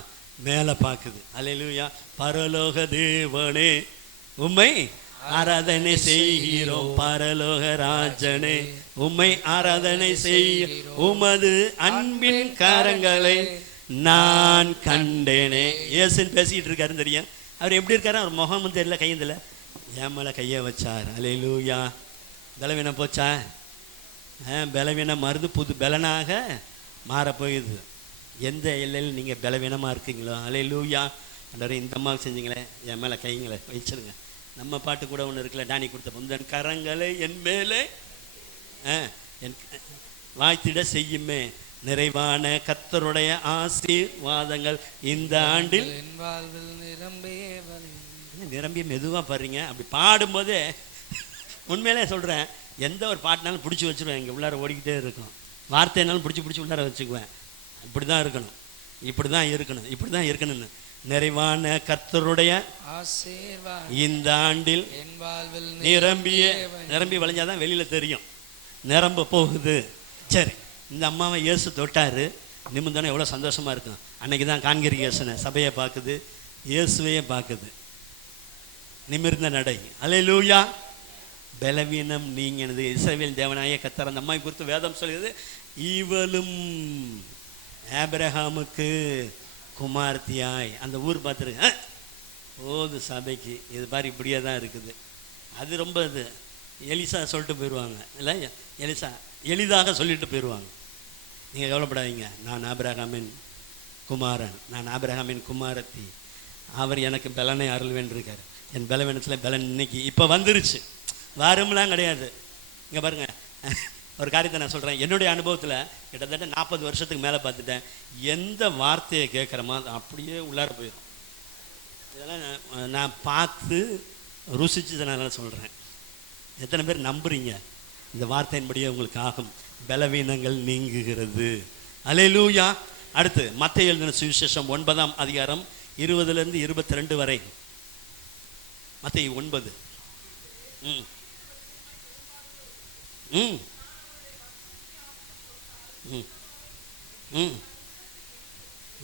மேலே பார்க்குது. அல்லேலூயா. பரலோக தேவனே உம்மை ஆராதனை செய்கிறோம், பரலோக ராஜனே உம்மை ஆராதனை செய்ய, உமது அன்பின் கரங்களை நான் கண்டேனே. இயேசுன்னு பேசிக்கிட்டு இருக்காருன்னு தெரியும். அவர் எப்படி இருக்காரு, அவர் முகமும் தெரியல, கையும் தெரியல, என் மேலே கையை வச்சார். அல்லேலூயா. பலவீனம் போச்சா? பலவீனம் மருந்து புது பலனாக மாறப்போகுது. எந்த எல்லையில் நீங்கள் பலவீனமாக இருக்கீங்களோ, அல்லேலூயா. அன்றரை இந்த அம்மாவுக்கு செஞ்சீங்களே, என் மேலே கைங்களை வச்சிருங்க. நம்ம பாட்டு கூட ஒன்று இருக்குல்ல, டானி கொடுத்த முந்தன் கரங்களை என் மேலே என் வாய்த்திட செய்யுமே, நிறைவான கர்த்தருடைய ஆசீர்வாதங்கள் இந்த ஆண்டில் நிரம்பிய மெதுவாக பாருங்க. அப்படி பாடும்போதே உண்மையிலே சொல்கிறேன், எந்த ஒரு பாட்டினாலும் பிடிச்சி வச்சுருவேன். இங்கே உள்ளார ஓடிக்கிட்டே இருக்கும். வார்த்தைனாலும் பிடிச்சி உள்ளார வச்சுக்குவேன். இப்படி தான் இருக்கணும், இப்படி தான் இருக்கணும், இப்படி தான் இருக்கணும்னு. நிறைவான கர்த்தருடைய இந்த ஆண்டில் நிரம்பி வளைஞ்சாதான் வெளியில் தெரியும் நிரம்ப போகுது. சரி, இந்த அம்மாவை இயேசு தொட்டார். நிமிந்தோன்னே எவ்வளோ சந்தோஷமாக இருக்கும். அன்றைக்கி தான் கான்கிரிகேஷனை சபையை பார்க்குது, இயேசுவையே பார்க்குது. நிமிர்ந்த நடை. அல்லேலூயா. பலவீனம் நீங்கினது. இஸ்ரவேல் தேவனாய கர்த்தர் அந்த அம்மாவை குறித்து வேதம் சொல்கிறது, இவளும் ஆபிரகாமுக்கு குமார்த்தியாய். அந்த ஊர் பார்த்துருங்க போது சபைக்கு. இது பாரு இப்படியே தான் இருக்குது. அது ரொம்ப இது எலிசா சொல்லிட்டு போயிடுவாங்க இல்லை, எலிசா எளிதாக சொல்லிட்டு போயிடுவாங்க. நீங்கள் கவலைப்படாதீங்க, நான் ஆபிரகாமின் குமாரன், நான் ஆபிரகாமின் குமாரத்தி, அவர் எனக்கு பலனை அருள்வேன் இருக்கார். என் பலவீனத்தில் பலன் இன்னைக்கு இப்போ வந்துருச்சு, வரும்லாம் கிடையாது. இங்கே பாருங்க, ஒரு காரியத்தை நான் சொல்கிறேன். என்னுடைய அனுபவத்தில் கிட்டத்தட்ட 40 வருஷத்துக்கு மேலே பார்த்துட்டேன். எந்த வார்த்தையை கேட்குறோமோ அது அப்படியே உள்ளார போயிடும். இதெல்லாம் நான் பார்த்து ருசிச்சதுனால சொல்கிறேன். எத்தனை பேர் நம்புறீங்க இந்த வார்த்தையின்படியே உங்களுக்கு ஆகும், பலவீனங்கள் நீங்குகிறது. அல்லேலூயா. அடுத்து மத்தேயு எழுதின சுவிசேஷம் 9ஆம் அதிகாரம் 20 - 22 வரை. மத்தேயு 9. ம் ம் ம் ம்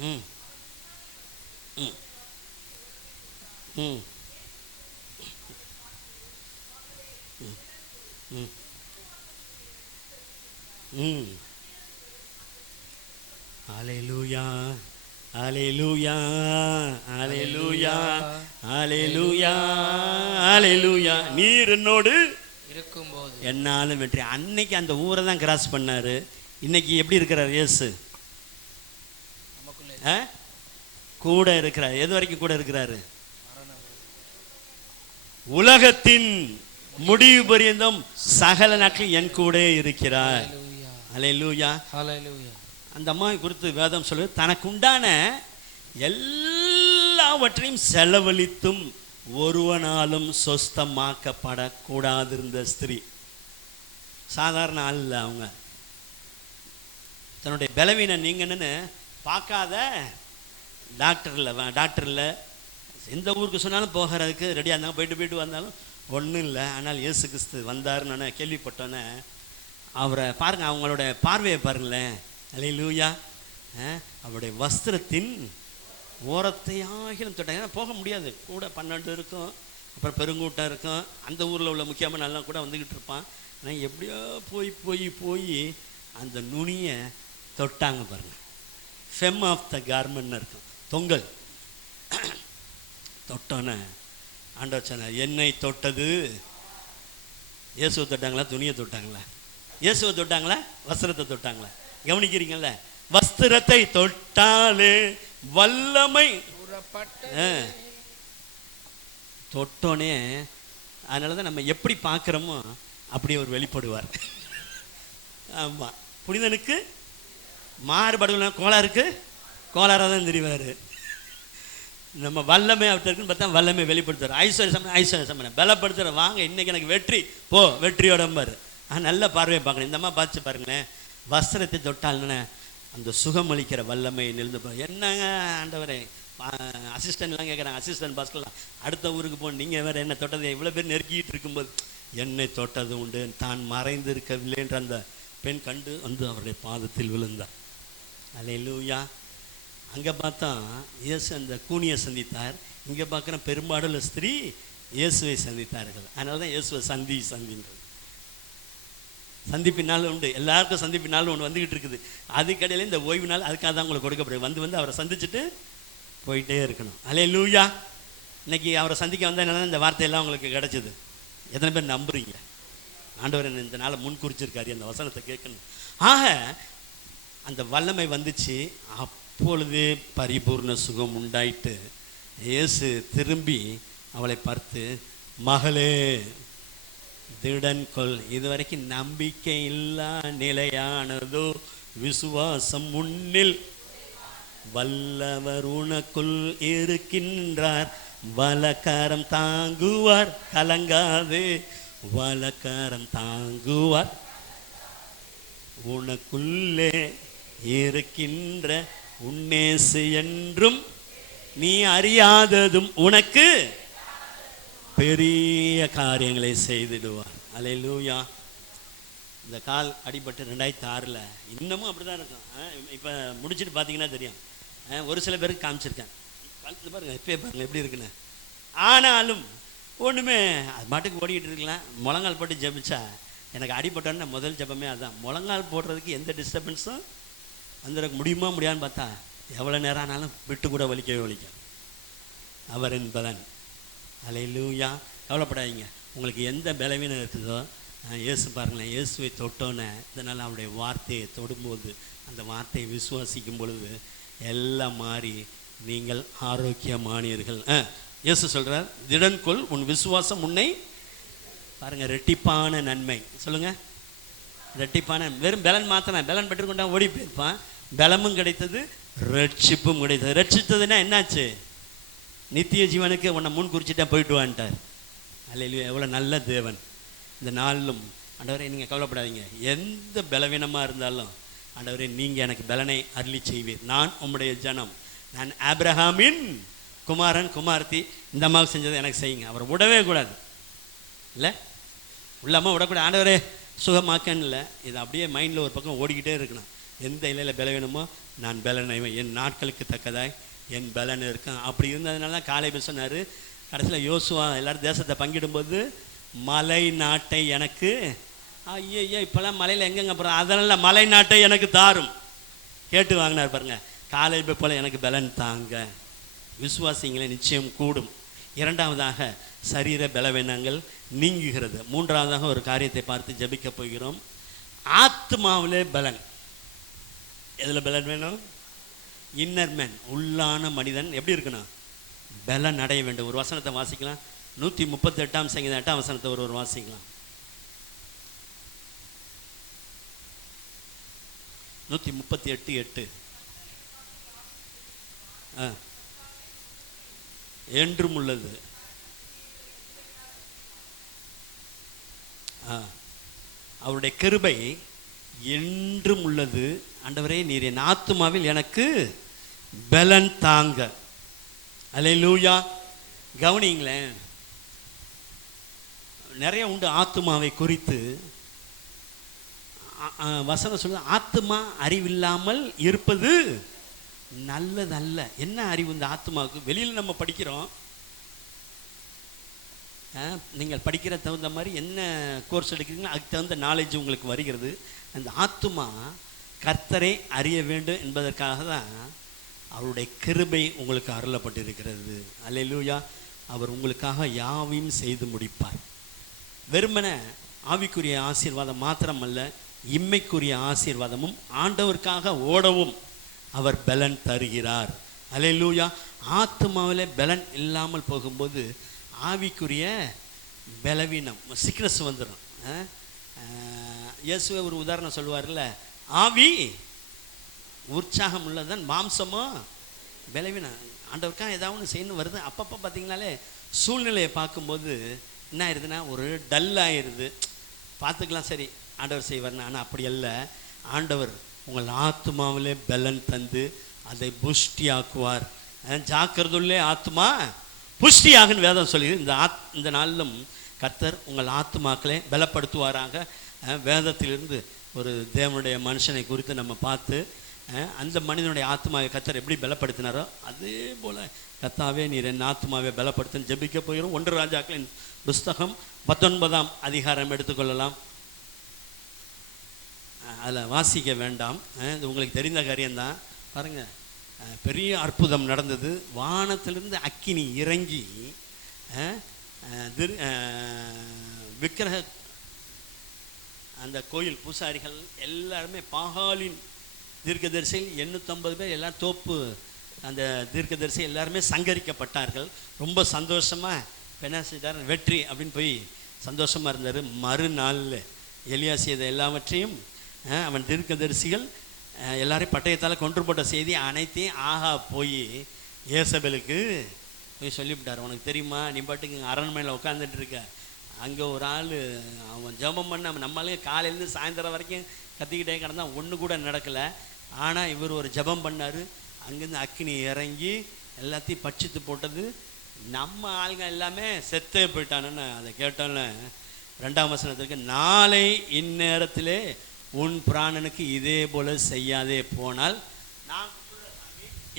ம் ம் ம் ம் ம். ஹல்லேலூயா, ஹல்லேலூயா, ஹல்லேலூயா, ஹல்லேலூயா, ஹல்லேலூயா. நீர் என்னோடு இருக்கும்போது என்னாலும் வெற்றி. அன்னைக்கு அந்த ஊரை தான் கிராஸ் பண்ணாரு. இன்னைக்கு எப்படி இருக்கிறார் இயேசு? நமக்குள்ளே கூட இருக்கிறார். எது வரைக்கும் கூட இருக்கிறாரு? உலகத்தின் முடிவு பரியந்தம் சகல நாட்கள் என் கூட இருக்கிறார். அல்லேலூயா, ஹல்லேலூயா. அந்த அம்மாவை குறித்து வேதம் சொல்லு, தனக்கு உண்டான எல்லாவற்றையும் செலவழித்தும் ஒருவனாலும் சொஸ்தமாக்கப்படக்கூடாதிருந்த ஸ்திரீ. சாதாரண ஆள் இல்லை அவங்க. தன்னுடைய பலவீனம் நீங்கன்னு பார்க்காத டாக்டர் இல்லை, எந்த ஊருக்கு சொன்னாலும் போகிறதுக்கு ரெடியாக இருந்தாங்க. போயிட்டு வந்தாலும் ஒன்றும் இல்லை. ஆனால் இயேசு கிறிஸ்து வந்தாருன்னு கேள்விப்பட்டோன்னே அவரை பாருங்கள், அவங்களோட பார்வையை பாருங்களேன். அல்லேலூயா. அவருடைய வஸ்திரத்தின் ஓரத்தையாகிலும் தொட்டாங்க. ஏன்னா போக முடியாது, கூட 12 இருக்கும், அப்புறம் பெருங்கூட்டம் இருக்கும். அந்த ஊரில் உள்ள முக்கியமான நல்லா கூட வந்துக்கிட்டு இருப்பான். ஆனால் எப்படியோ போய் அந்த நுனியை தொட்டாங்க பாருங்கள். ஃபெம் ஆஃப் த கார்மெண்ட் இருக்கும், தொங்கல். தொட்டோன்னே ஆண்டவர் சொன்னார், என்னை தொட்டது. இயேசுவை தொட்டாங்களா, துணியை தொட்டாங்களா? இயேசுவை தொட்டாங்களா, வஸ்திரத்தை தொட்டாங்களா? கவனிக்கிறீங்கல்ல, வஸ்திரத்தை தொட்டாலே வல்லமை. தொட்டோனே, அதனால தான் நம்ம எப்படி பார்க்குறோமோ அப்படி அவர் வெளிப்படுவார். ஆமாம், புனிதனுக்கு மாறுபடுவ கோளாருக்கு கோளாராக தான் தெரிவார். நம்ம வல்லமை அவர்கிட்ட இருக்குன்னு பார்த்தா வல்லமை வெளிப்படுத்துவார். ஐஸ்வர்ய சம்பளம் பலப்படுத்துகிற, வாங்க இன்னைக்கு எனக்கு வெற்றி, போ வெற்றியோட பாரு. நல்ல பார்வையை பார்க்கணும். இந்த மாதிரி பார்த்து பாருங்களேன். வஸ்திரத்தை தொட்டால்னு அந்த சுகமளிக்கிற வல்லமை நிறுந்து போ. என்னங்க ஆண்டவரே, அசிஸ்டன்ட்லாம் கேட்குறாங்க, அசிஸ்டன்ட் பாஸ்கர்லாம் அடுத்த ஊருக்கு போகணும், நீங்கள் வேறு என்ன தொட்டது? இவ்வளோ பேர் நெருக்கிட்டு இருக்கும்போது என்னை தொட்டது உண்டு, தான் மறைந்து இருக்கவில்லை என்று அந்த பெண் கண்டு வந்து அவருடைய பாதத்தில் விழுந்தார். அல்லேலூயா. அங்கே பார்த்தா இயேசு அந்த கூனியை சந்தித்தார். இங்கே பார்க்குற பெரும்பாடுள்ள ஸ்திரீ இயேசுவை சந்தித்தார்கள். அதனால தான் இயேசுவை சந்தின்றது. சந்திப்பினால் உண்டு, எல்லாருக்கும் சந்திப்பினால் ஒன்று வந்துக்கிட்டு இருக்குது. அதுக்கடையில் இந்த ஓய்வு நாள் அதுக்காக தான் உங்களுக்கு கொடுக்கப்படுது. வந்து அவரை சந்திச்சுட்டு போயிட்டே இருக்கணும். அல்லேலூயா. இன்னைக்கு அவரை சந்திக்க வந்ததுனால இந்த வார்த்தையெல்லாம் உங்களுக்கு கிடைச்சிது. எத்தனை பேர் நம்புறீங்க? ஆண்டவர் இந்த நாளை முன்குறிச்சிருக்காரு, அந்த வசனத்தை கேட்கணும். ஆக அந்த வல்லமை வந்துச்சு. அப்பொழுதே பரிபூர்ண சுகம் உண்டாயிட்டு இயேசு திரும்பி அவளை பார்த்து, மகளே திடன் கொள். இதுவரைக்கும் நம்பிக்கை இல்லா நிலையானதோ விசுவாசம் முன்னில் வல்லவர் உனக்குள் இருக்கின்றார், வலக்கரம் தாங்குவார், கலங்காதே, வலக்கரம் தாங்குவார். உனக்குள்ளே இருக்கின்ற உன்னேசு என்றும் நீ அறியாததும் உனக்கு பெரிய காரியங்களை செய்திடுவார். அல்லேலூயா. இந்த கால் அடிபட்டு 2006 இன்னமும் அப்படி தான் இருக்கும். இப்போ முடிச்சுட்டு பார்த்தீங்கன்னா தெரியும். ஒரு சில பேருக்கு காமிச்சிருக்கேன், பாருங்கள் இப்போ பாருங்கள் எப்படி இருக்குன்னு. ஆனாலும் ஒன்றுமே அது மாட்டுக்கு ஓடிக்கிட்டு இருக்கலாம். முழங்கால் போட்டு ஜெபிச்சா எனக்கு அடிபட்டோன்னு முதல் ஜெபமே அதுதான். முழங்கால் போடுறதுக்கு எந்த டிஸ்டர்பன்ஸும் வந்துட முடியுமா முடியான்னு பார்த்தா எவ்வளோ நேரம் ஆனாலும் விட்டு கூட வலிக்க அவரின் பலன். அல்லேலூயா. கவலைப்படாதீங்க. உங்களுக்கு எந்த பலவீனம் இருக்குதோ இயேசு பாருங்களேன், இயேசுவை தொட்டோன்னே இதனால் அவருடைய வார்த்தையை தொடும்போது அந்த வார்த்தையை விசுவாசிக்கும் பொழுது எல்லாம் மாறி நீங்கள் ஆரோக்கியமானீர்கள். இயேசு சொல்கிறார், திடன்கொள் உன் விசுவாசம் உன்னை, பாருங்கள், ரெட்டிப்பான நன்மை. சொல்லுங்கள், ரெட்டிப்பான. வெறும் பலன் மாத்திரம், பலன் பெற்றுக்கொண்டா ஓடி போயிருப்பான். பலமும் கிடைத்தது, ரட்சிப்பும் கிடைத்தது. ரட்சித்ததுன்னா என்னாச்சு? நித்திய ஜீவனுக்கு உன்னை முன் குறிச்சிட்டா போயிட்டு வான்ட்டார். அல்லேலூயா. எவ்வளோ நல்ல தேவன். இந்த நாளிலும் ஆண்டவரே நீங்கள் கவலைப்படாதீங்க, எந்த பலவீனமாக இருந்தாலும் ஆண்டவரே நீங்கள் எனக்கு பலனை அருளி செய்வீர். நான் உம்முடைய ஜனம், நான் ஆபிரகாமின் குமாரன் குமார்த்தி, இந்த அம்மாவுக்கு செஞ்சதை எனக்கு செய்யுங்க. அவரை விடவே கூடாது, இல்லை உள்ளாமல் விடக்கூடாது. ஆண்டவரே சுகமாக்கன்னு இல்லை, இது அப்படியே மைண்டில் ஒரு பக்கம் ஓடிக்கிட்டே இருக்கணும். எந்த இலையில் பலவீனமோ நான் பலனை, என் நாட்களுக்கு தக்கதாய் என் பலன் இருக்கும். அப்படி இருந்ததுனால தான் காலை சொன்னார். கடைசியில் யோசுவா எல்லோரும் தேசத்தை பங்கிடும்போது மலை நாட்டை எனக்கு, ஐயோ இப்போல்லாம் மலையில் எங்கெங்க போகிறோம், அதனால் மலை நாட்டை எனக்கு தாரும் கேட்டு வாங்கினார். பாருங்க, காலை போல் எனக்கு பலன் தாங்க. விசுவாசிங்களை நிச்சயம் கூடும். இரண்டாவதாக சரீர பலவீனங்கள் நீங்குகிறது. மூன்றாவதாக ஒரு காரியத்தை பார்த்து ஜெபிக்க போகிறோம். ஆத்மாவிலே பலன். எதில் பலன் வேணும்? இன்னர் மேன், உள்ளான மனிதன் எப்படி இருக்கணும்? பலன் அடைய வேண்டும். ஒரு வசனத்தை வாசிக்கலாம். 138 சங்கீதம் 8 வசனத்தை ஒரு வாசிக்கலாம். 138:8. என்றும் உள்ளது. அவருடைய கிருபை என்றும் உள்ளது. ஆண்டவரே நீர் என் ஆத்துமாவில் எனக்கு பலன் தாங்க. அல்லேலூயா. கவனிங்களேன், நிறைய உண்டு ஆத்துமாவை குறித்து. வசனம் சொல்ல, ஆத்துமா அறிவில்லாமல் இருப்பது நல்லதல்ல. என்ன அறிவு இந்த ஆத்துமாவுக்கு? வெளியில் நம்ம படிக்கிறோம், நீங்கள் படிக்கிற தகுந்த மாதிரி என்ன கோர்ஸ் எடுக்கிறீங்களோ அதுக்கு தகுந்த நாலேஜ் உங்களுக்கு வருகிறது. அந்த ஆத்துமா கர்த்தரை அறிய வேண்டும் என்பதற்காக தான் அவருடைய கிருபை உங்களுக்கு அருளப்பட்டிருக்கிறது. அல்லேலூயா. அவர் உங்களுக்காக யாவையும் செய்து முடிப்பார். வெறுமன ஆவிக்குரிய ஆசீர்வாதம் மாத்திரமல்ல, இம்மைக்குரிய ஆசீர்வாதமும் ஆண்டவருக்காக ஓடவும் அவர் பலன் தருகிறார். அல்லேலூயா. ஆத்துமாவில் பலன் இல்லாமல் போகும்போது ஆவிக்குரிய பலவீனம், சிக்னஸ் வந்துடும். இயேசுவே ஒரு உதாரணம் சொல்லுவார்ல, ஆவி உற்சாகம் உள்ளதான், மாம்சமோ பலவீனம். ஆண்டவருக்காக ஏதாவது ஒன்று செய்யணும் வருது. அப்பப்போ பார்த்தீங்கனாலே சூழ்நிலையை பார்க்கும்போது என்ன ஆயிடுதுன்னா ஒரு டல் ஆயிடுது. பார்த்துக்கலாம், சரி ஆண்டவர் செய்வார்னு. ஆனால் அப்படி அல்ல. ஆண்டவர் உங்கள் ஆத்மாவிலே பலன் தந்து அதை புஷ்டி ஆக்குவார். ஜாக்கிரதுள்ளே ஆத்மா புஷ்டியாகன்னு வேதம் சொல்லி இந்த நாளிலும் கர்த்தர் உங்கள் ஆத்மாக்களை பலப்படுத்துவாராக. வேதத்திலிருந்து ஒரு தேவனுடைய மனுஷனை குறித்து நம்ம பார்த்து அந்த மனிதனுடைய ஆத்மாவை கர்த்தர் எப்படி பலப்படுத்தினாரோ அதே போல் கர்த்தாவே நீர் என் ஆத்மாவை பலப்படுத்துன்னு ஜெபிக்க போகிறோம். 1 ராஜாக்களின் புஸ்தகம் 19ஆம் அதிகாரம் எடுத்துக்கொள்ளலாம். அதில் வாசிக்க வேண்டாம், இது உங்களுக்கு தெரிந்த காரியம்தான். பாருங்கள், பெரிய அற்புதம் நடந்தது. வானத்திலிருந்து அக்கினி இறங்கி விக்கிரக அந்த கோயில் பூசாரிகள் எல்லாருமே, பாகாலின் தீர்க்கதரிசிகள் 850 பேர் எல்லாம் தோப்பு அந்த தீர்க்கதரிசி எல்லாருமே சங்கரிக்கப்பட்டார்கள். ரொம்ப சந்தோஷமாக என்ன செஞ்சார், வெற்றி அப்படின்னு போய் சந்தோஷமாக இருந்தார். மறுநாள் எலியா செய்த எல்லாவற்றையும் அவன் தீர்க்கதரிசிகள் எல்லாரையும் பட்டயத்தால் கொன்று போட்ட செய்தி அனைத்தையும் ஆகா போய் ஏசபேலுக்கு போய் சொல்லிவிட்டார். உனக்கு தெரியுமா, நீ பாட்டுக்கு அரண்மனையில் உட்காந்துட்டு இருக்க, அங்கே ஒரு ஆள் அவன் ஜெபம் பண்ண நம்மளே காலையிலேருந்து சாயந்தரம் வரைக்கும் கத்திக்கிட்டே கிடந்தான், ஒன்று கூட நடக்கலை. ஆனால் இவர் ஒரு ஜெபம் பண்ணார், அங்கேருந்து அக்கினி இறங்கி எல்லாத்தையும் பட்சித்து போட்டது. நம்ம ஆளுங்க எல்லாமே செத்தே போயிட்டானுன்னு அதை கேட்டோன்னு 2ஆம் வசனத்திற்கு, நாளை இந்நேரத்திலே உன் பிராணனுக்கு இதே போல் செய்யாதே போனால் நான்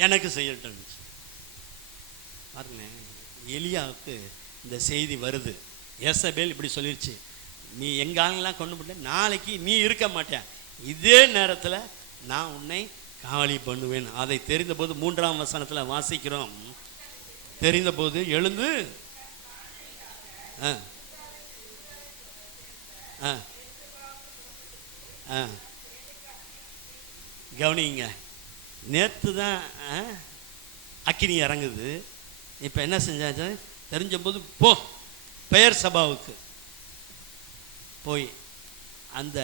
எனக்கு செய்யட்டும். பாருங்க, எலியாவுக்கு இந்த செய்தி வருது. ஏசபேல் இப்படி சொல்லிடுச்சு, நீ எங்கள் ஆளுங்கெல்லாம் கொண்டு போட்ட, நாளைக்கு நீ இருக்க மாட்டேன், இதே நேரத்தில் நான் உன்னை காவலி பண்ணுவேன். அதை தெரிந்தபோது 3ஆம் வசனத்தில் வாசிக்கிறோம், தெரிந்தபோது எழுந்து கவனிங்க, நேற்று தான் அக்கினி இறங்குது. இப்போ என்ன செஞ்சாச்சு தெரிஞ்சபோது போ பெயர் சபாவுக்கு போய் அந்த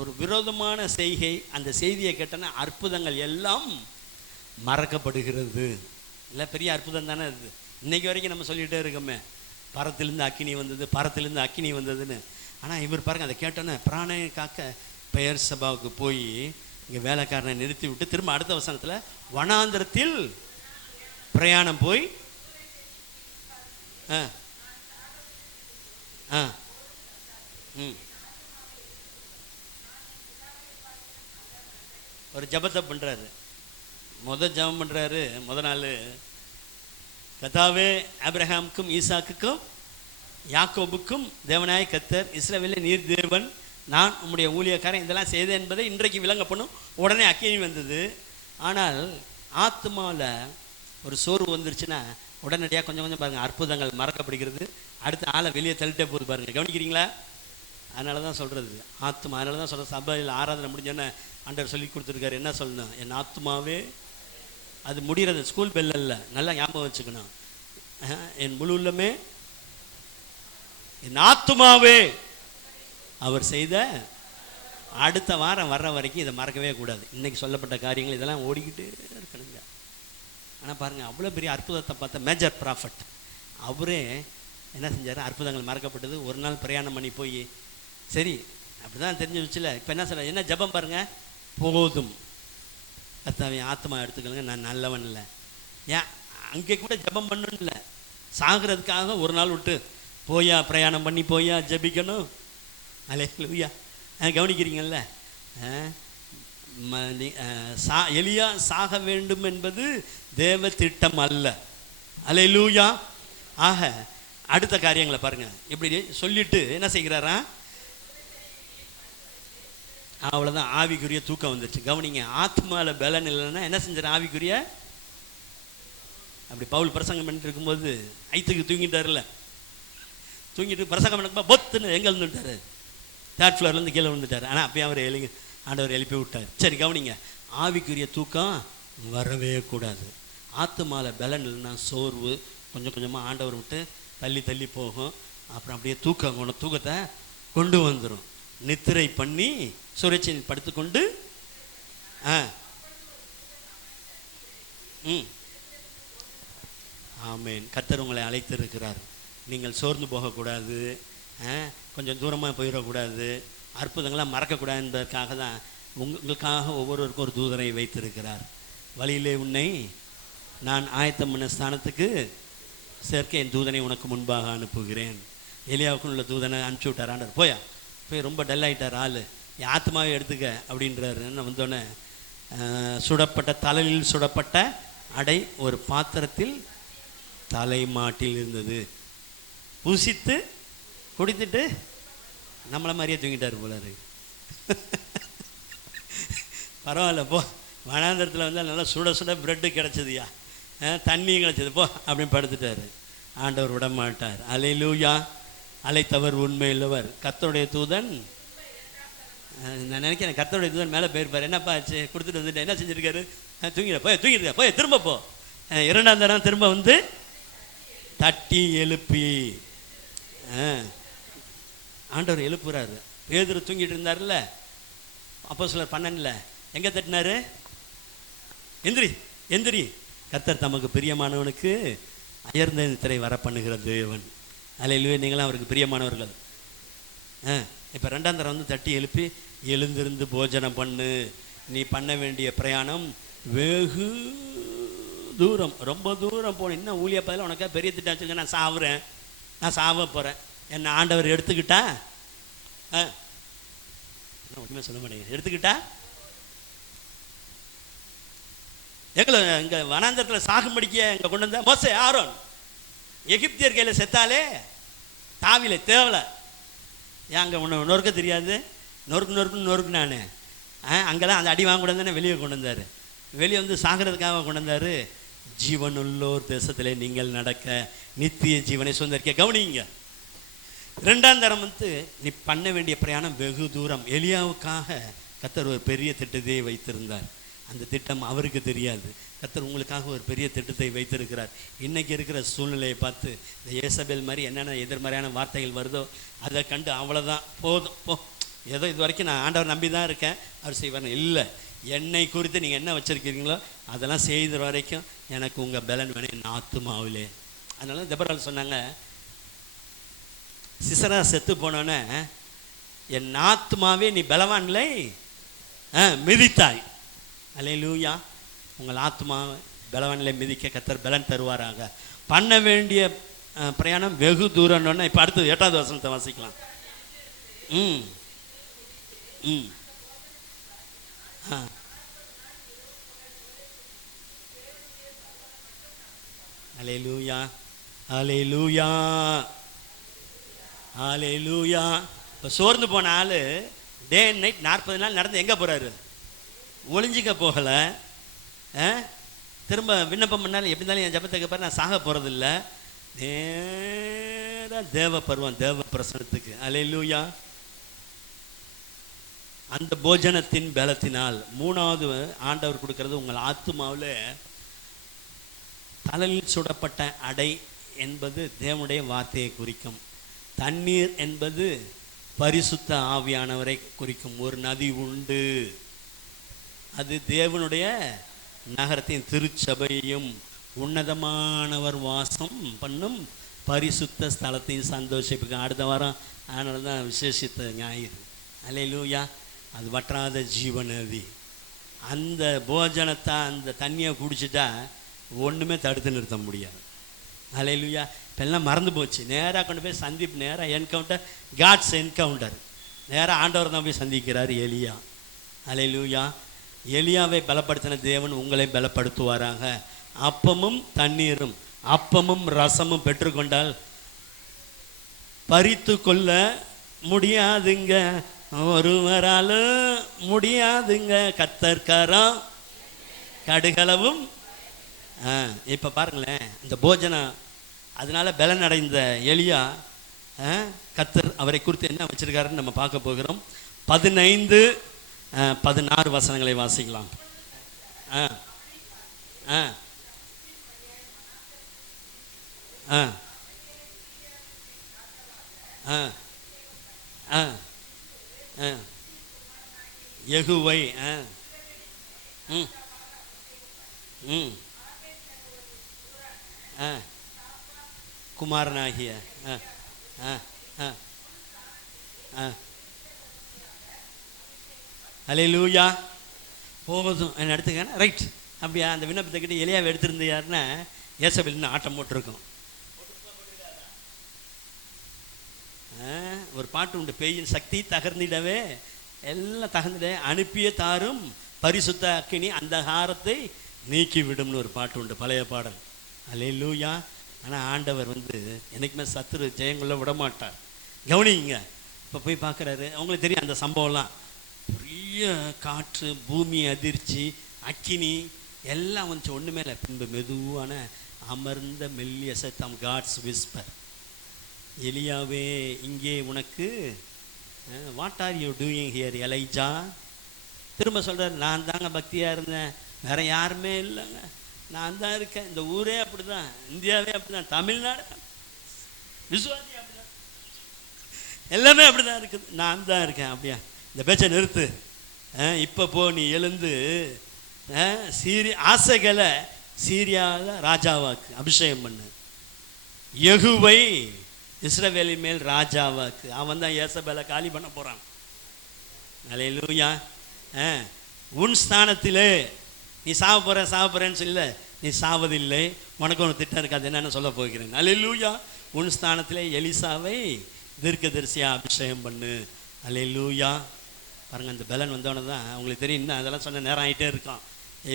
ஒரு விரோதமான செய்கை, அந்த செய்தியை கேட்டோன்னா அற்புதங்கள் எல்லாம் மறக்கப்படுகிறது. இல்லை பெரிய அற்புதம் தானே அது. இன்னைக்கு வரைக்கும் நம்ம சொல்லிகிட்டே இருக்கோமே, பரத்திலிருந்து அக்கினி வந்தது, பரத்திலிருந்து அக்கினி வந்ததுன்னு. ஆனால் இவர் பாருங்க, அதை கேட்டோன்னே பிராணனை காக்க பெயர் சபாவுக்கு போய் இங்கே வேலைக்காரனை நிறுத்தி விட்டு திரும்ப அடுத்த வசனத்தில் வனாந்திரத்தில் பிரயாணம் போய் ஒரு ஜபத்தை பண்ணுறாரு. ஜபம் பண்ணுறாரு. நாள் கர்த்தாவே ஆபிரகாமுக்கும் ஈசாக்குக்கும் யாக்கோபுக்கும் தேவனாய கர்த்தர், இஸ்ரவேலில் நீர் தேவன், நான் உம்முடைய ஊழியக்காரன் இதெல்லாம் செய்தேன் என்பதை இன்றைக்கு விளங்கப்படும். உடனே அக்கினி வந்தது. ஆனால் ஆத்மாவில் ஒரு சோர்வு வந்துருச்சுன்னா உடனடியாக கொஞ்சம் கொஞ்சம் பாருங்கள் அற்புதங்கள் மறக்கப்படுகிறது. அடுத்த ஆளை வெளியே தள்ளிட்டே போகுது பாருங்கள். கவனிக்கிறீங்களா? அதனால தான் சொல்கிறது ஆத்மா. அதனால தான் சொல்கிற சபையில் ஆராதனை முடிஞ்சோன்னே ஆண்டவர் சொல்லி கொடுத்துருக்காரு, என்ன சொல்லணும்? என் ஆத்மாவே, அது முடிகிறது ஸ்கூல் பெல் இல்லை, நல்லா ஞாபகம் வச்சுக்கணும். என் முழு உள்ளமே, என் ஆத்மாவே அவர் செய்த. அடுத்த வாரம் வர்ற வரைக்கும் இதை மறக்கவே கூடாது. இன்றைக்கி சொல்லப்பட்ட காரியங்கள் இதெல்லாம் ஓடிக்கிட்டே இருக்கணுங்க. ஆனால் பாருங்கள், அவ்வளோ பெரிய அற்புதத்தை பார்த்த மேஜர் ப்ராஃபட் அவரே என்ன செஞ்சார்? அற்புதங்கள் மறக்கப்பட்டது. ஒரு நாள் பிரயாணம் பண்ணி போய் சரி அப்படி தான் தெரிஞ்சு வச்சுல. இப்போ என்ன சொல்ல, என்ன ஜபம் பாருங்கள், போதும் கர்த்தாவே ஆத்மா எடுத்துக்கலுங்க, நான் நல்லவன் இல்லை. ஏன் அங்கே கூட ஜபம் பண்ணணும் இல்லை, சாகிறதுக்காக ஒரு நாள் விட்டு போயா பிரயாணம் பண்ணி போயா ஜபிக்கணும். அல்லேலூயா. கவனிக்கிறீங்கல்ல? எலியா சாக வேண்டும் என்பது தேவ திட்டம் அல்ல. அல்லேலூயா. ஆக அடுத்த காரியங்களை பாருங்க. இப்படி சொல்லிட்டு என்ன செய்கிறாரா? அவ்வளோதான், ஆவிக்குரிய தூக்கம் வந்துருச்சு. கவனிங்க, ஆத்மாவில் பலன் இல்லைன்னா என்ன செஞ்சார்? ஆவிக்குரிய அப்படி பவுல் பிரசங்கம் பண்ணிட்டு இருக்கும்போது ஐத்துக்கு தூங்கிட்டார்ல, தூங்கிட்டு பிரசங்கம் பண்ணும்போது பொத்துன்னு எங்கே வந்துட்டார்? 3rd ஃப்ளோர்லேருந்து கீழே வந்துட்டார். ஆனால் அப்பயும் அவர் ஆண்டவர் எழுப்பி விட்டார். சரி கவனிங்க, ஆவிக்குரிய தூக்கம் வரவே கூடாது. ஆத்மாவில் பலன் இல்லைன்னா சோர்வு கொஞ்சம் கொஞ்சமாக ஆண்டவர் விட்டு தள்ளி தள்ளி போகும். அப்புறம் அப்படியே தூக்கத்தை கொண்டு வந்துடும். நித்திரை பண்ணி சுரட்சியில் படுத்துக்கொண்டு ஆமேன். கர்த்தர் உங்களை அழைத்திருக்கிறார். நீங்கள் சோர்ந்து போகக்கூடாது, கொஞ்சம் தூரமாக போயிடக்கூடாது, அற்புதங்களாக மறக்கக்கூடாது என்பதற்காக தான் உங்களுக்காக ஒவ்வொருவருக்கும் ஒரு தூதரை வைத்திருக்கிறார். வழியிலே உன்னை நான் ஆயத்தம் பண்ண ஸ்தானத்துக்கு சேர்க்க என் தூதனை உனக்கு முன்பாக அனுப்புகிறேன். எலியாவுக்கு உள்ள தூதனை அனுப்பிச்சி விட்டார் ஆண்டவர். போய் ரொம்ப டல் ஆகிட்டார் ஆள், என் ஆத்மாவை எடுத்துக்க அப்படின்றாரு. என்ன வந்தோடனே சுடப்பட்ட தலையில் சுடப்பட்ட அடை ஒரு பாத்திரத்தில் தலை மாட்டில் இருந்தது. புசித்து குடித்துட்டு நம்மளை மாதிரியே தூங்கிட்டார் போல இருக்கு. பரவாயில்ல போ, வனாந்திரத்தில் வந்தால் நல்லா சுட சுட பிரெட்டு கிடச்சிதுயா, தண்ணி கிடச்சிது போ அப்படின்னு படுத்துட்டார். ஆண்டவர் விட மாட்டார். அல்லேலூயா. அழைத்தவர் உண்மையுள்ளவர். கர்த்தருடைய தூதன், நான் நினைக்கிறேன் கர்த்தருடைய தூதன் மேலே போயிருப்பார். என்னப்பா ஆச்சு? கொடுத்துட்டு வந்துட்டு என்ன செஞ்சுருக்காரு? தூங்கிட்டு போய் திரும்ப போ. 2ஆம் தரம் திரும்ப வந்து தட்டி எழுப்பி ஆண்டவர் எழுப்புறாரு. பேதுரு தூங்கிட்டு இருந்தார்ல, அப்போஸ்தலர் 12 எங்கே தட்டினாரு? எந்திரி. கர்த்தர் தமக்கு பிரியமானவனுக்கு அயர்ந்த நித்திரை வர பண்ணுகிற தேவன். அல்லேலூயா. நீங்களாம் அவருக்கு பிரியமானவர்கள். இப்போ 2ஆம் தரம் வந்து தட்டி எழுப்பி எழுந்திருந்து போஜனம் பண்ணு, நீ பண்ண வேண்டிய பிரயாணம் வெகு தூரம், ரொம்ப தூரம் போகணும். இன்னும் ஊழிய பதில் உனக்கா பெரிய திட்டம் வச்சுருங்க. நான் சாவ போகிறேன், என்னை ஆண்டவர் எடுத்துக்கிட்டா ஒன்றுமே சொல்ல மாட்டேங்க. எடுத்துக்கிட்டா எங்களை இங்கே வனாந்தரத்தில் சாகும்படிக்க இங்கே கொண்டு வந்தா மோசே ஆரோன் எகிப்தியர் கையில் செத்தாலே தாவில தேவலை. ஏன் அங்கே நொறுக்க தெரியாது? நொறுக்கு நான் அங்கெல்லாம் அந்த அடி வாங்க கூட தானே வெளியே கொண்டு வந்தார். வெளியே வந்து சாகிறதுக்காக கொண்டு வந்தார். ஜீவனுள்ளோர் தேசத்திலே நீங்கள் நடக்க நித்திய ஜீவனை சுதந்திரிக்க. கவனிங்க, 2ஆம் தரம் வந்து நீ பண்ண வேண்டிய பிரயாணம் வெகு தூரம். எலியாவுக்காக கர்த்தர் ஒரு பெரிய திட்டத்தை வைத்திருந்தார். அந்த திட்டம் அவருக்கு தெரியாது. கர்த்தர் உங்களுக்காக ஒரு பெரிய திட்டத்தை வைத்திருக்கிறார். இன்றைக்கி இருக்கிற சூழ்நிலையை பார்த்து இந்த ஏசபேல் மாதிரி என்னென்ன எதிர்மறையான வார்த்தைகள் வருதோ அதை கண்டு அவ்வளோதான் போதும் போ, ஏதோ இது வரைக்கும் நான் ஆண்டவர் நம்பி தான் இருக்கேன், அவர் செய்வார். இல்லை, என்னை குறித்து நீங்கள் என்ன வச்சுருக்கீங்களோ அதெல்லாம் செய்கிற வரைக்கும் எனக்கு உங்கள் பலன் வேணும் என் ஆத்துமாவிலே. அதனால தெபொராள் சொன்னாங்க, சிசரா செத்து போனோன்னே என் ஆத்துமாவே நீ பலவான்லை மிதித்தாய். அல்லேலூயா. உங்கள் ஆத்மா பலவானிலே மிதிக்க கர்த்தர் பலன் தருவாராக. பண்ண வேண்டிய பிரயாணம் வெகு தூரம்னு. இப்போ அடுத்து 8வது வசனத்தை வாசிக்கலாம். அல்லேலூயா, அல்லேலூயா, அல்லேலூயா. இப்போ சோர்ந்து போன ஆள் டே அண்ட் நைட் 40 நாள் நடந்து எங்கே போகிறாரு? ஒளிஞ்சிக்க போகலை. திரும்ப விண்ணப்பம் பண்ணாலும் எப்படி இருந்தாலும் என் ஜபத்தை கேட்பாரு, நான் சாக போகிறதில்ல. நேராக தேவ பருவம், தேவ பிரசனத்துக்கு. அல்லேலூயா. அந்த போஜனத்தின் பலத்தினால் 3வது ஆண்டவர் கொடுக்கறது உங்கள் ஆத்துமாவில் தலையில் சுடப்பட்ட அடை என்பது தேவனுடைய வார்த்தையை குறிக்கும். தண்ணீர் என்பது பரிசுத்த ஆவியானவரை குறிக்கும். ஒரு நதி உண்டு, அது தேவனுடைய நகரத்தின் திருச்சபையையும் உன்னதமானவர் வாசம் பண்ணும் பரிசுத்த ஸ்தலத்தையும் சந்தோஷிப்புக்கு. அடுத்த வாரம் அதனால தான் விசேஷித்த ஞாயிறு. அல்லேலூயா. அது வற்றாத ஜீவநதி. அந்த போஜனத்தை, அந்த தண்ணியை குடிச்சிட்டா ஒன்றுமே தடுத்து நிறுத்த முடியாது. அல்லேலூயா. இப்பெல்லாம் மறந்து போச்சு. நேராக கொண்டு போய் சந்திப்பு, நேராக என்கவுண்டர், காட்ஸ் என்கவுண்டர். நேராக ஆண்டவர் தான் போய் சந்திக்கிறார் எலியா. அல்லேலூயா. எலியாவை பலப்படுத்தின தேவன் உங்களை பலப்படுத்துவாராக. அப்பமும் தண்ணீரும், அப்பமும் ரசமும் பெற்றுக்கொண்டால் பறித்து கொள்ள முடியாதுங்க, ஒருவராலும் முடியாதுங்க. கர்த்தர்காரம் கடுகளவும். இப்போ பாருங்களேன், இந்த போஜனம் அதனால பலன் அடைந்த எலியா, கர்த்தர் அவரை குறித்து என்ன வச்சிருக்காருன்னு நம்ம பார்க்க போகிறோம். 15, 16 வசனங்களை வாசிக்கலாம். யெகூவை குமாரனாகிய அல்லேலூயா. போதும் என்ன எடுத்துக்க, ரைட். அப்படியா? அந்த விண்ணப்பத்தை கிட்ட எலியாவை எடுத்திருந்து யாருன்னா ஏசபேல்னு ஆட்டம் போட்டிருக்கோம். ஒரு பாட்டு உண்டு, பேயின் சக்தி தகர்ந்திடவே எல்லாம் தகர்ந்திட அனுப்பிய தாரும் பரிசுத்த அக்கினி அந்த ஹாரத்தை நீக்கி விடும்னு ஒரு பாட்டு உண்டு, பழைய பாடல். அல்லேலூயா. ஆனால் ஆண்டவர் என்னைக்குமே சத்துரு ஜெயங்குள்ள விட மாட்டார். கவனிங்க. இப்போ போய் பார்க்குறாரு, அவங்களுக்கு தெரியும் அந்த சம்பவம்லாம். பெரிய காற்று, பூமி அதிர்ச்சி, அக்கினி எல்லாம் வந்துச்சு, ஒன்றுமே இல்லை. பின்பு மெதுவான அமர்ந்த மெல்லிய சத்தம், காட்ஸ் விஸ்பர். எலியாவே, இங்கே உனக்கு what are you doing here Elijah? திரும்ப சொல்கிறார், நான் தாங்க பக்தியாக இருந்தேன், வேற யாருமே இல்லைங்க, நான் தான் இருக்கேன். இந்த ஊரே அப்படி தான், இந்தியாவே அப்படி தான், தமிழ்நாடு விசுவாசி அப்படி தான், எல்லாமே அப்படி தான் இருக்குது, நான் தான் இருக்கேன். அப்படியா? இந்த பேச்சை நிறுத்து. இப்போ போ, நீ எழுந்து ஆசைகளை சீரியாவில் ராஜாவாக்கு அபிஷேகம் பண்ணு. யெகூவை இஸ்ரவேலின் மேல் ராஜாவாக்கு. அவன் தான் ஏசபேலை காலி பண்ண போகிறான். அல்லேலூயா. உன் ஸ்தானத்திலே நீ சாவ போகிறேன்னு சொல்ல, நீ சாவதில்லை, உனக்கு ஒன்று திட்டம் இருக்காது. என்னென்னு சொல்ல போகிறேன். அல்லேலூயா. உன் ஸ்தானத்திலே எலிசாவை தீர்க்கதரிசியாக அபிஷேகம் பண்ணு. அல்லேலூயா. பாருங்கள், அந்த பலன் வந்தோடனே தான் உங்களுக்கு தெரியும். இன்னும் அதெல்லாம் சொன்ன நேரம் ஆகிட்டே இருக்கான்.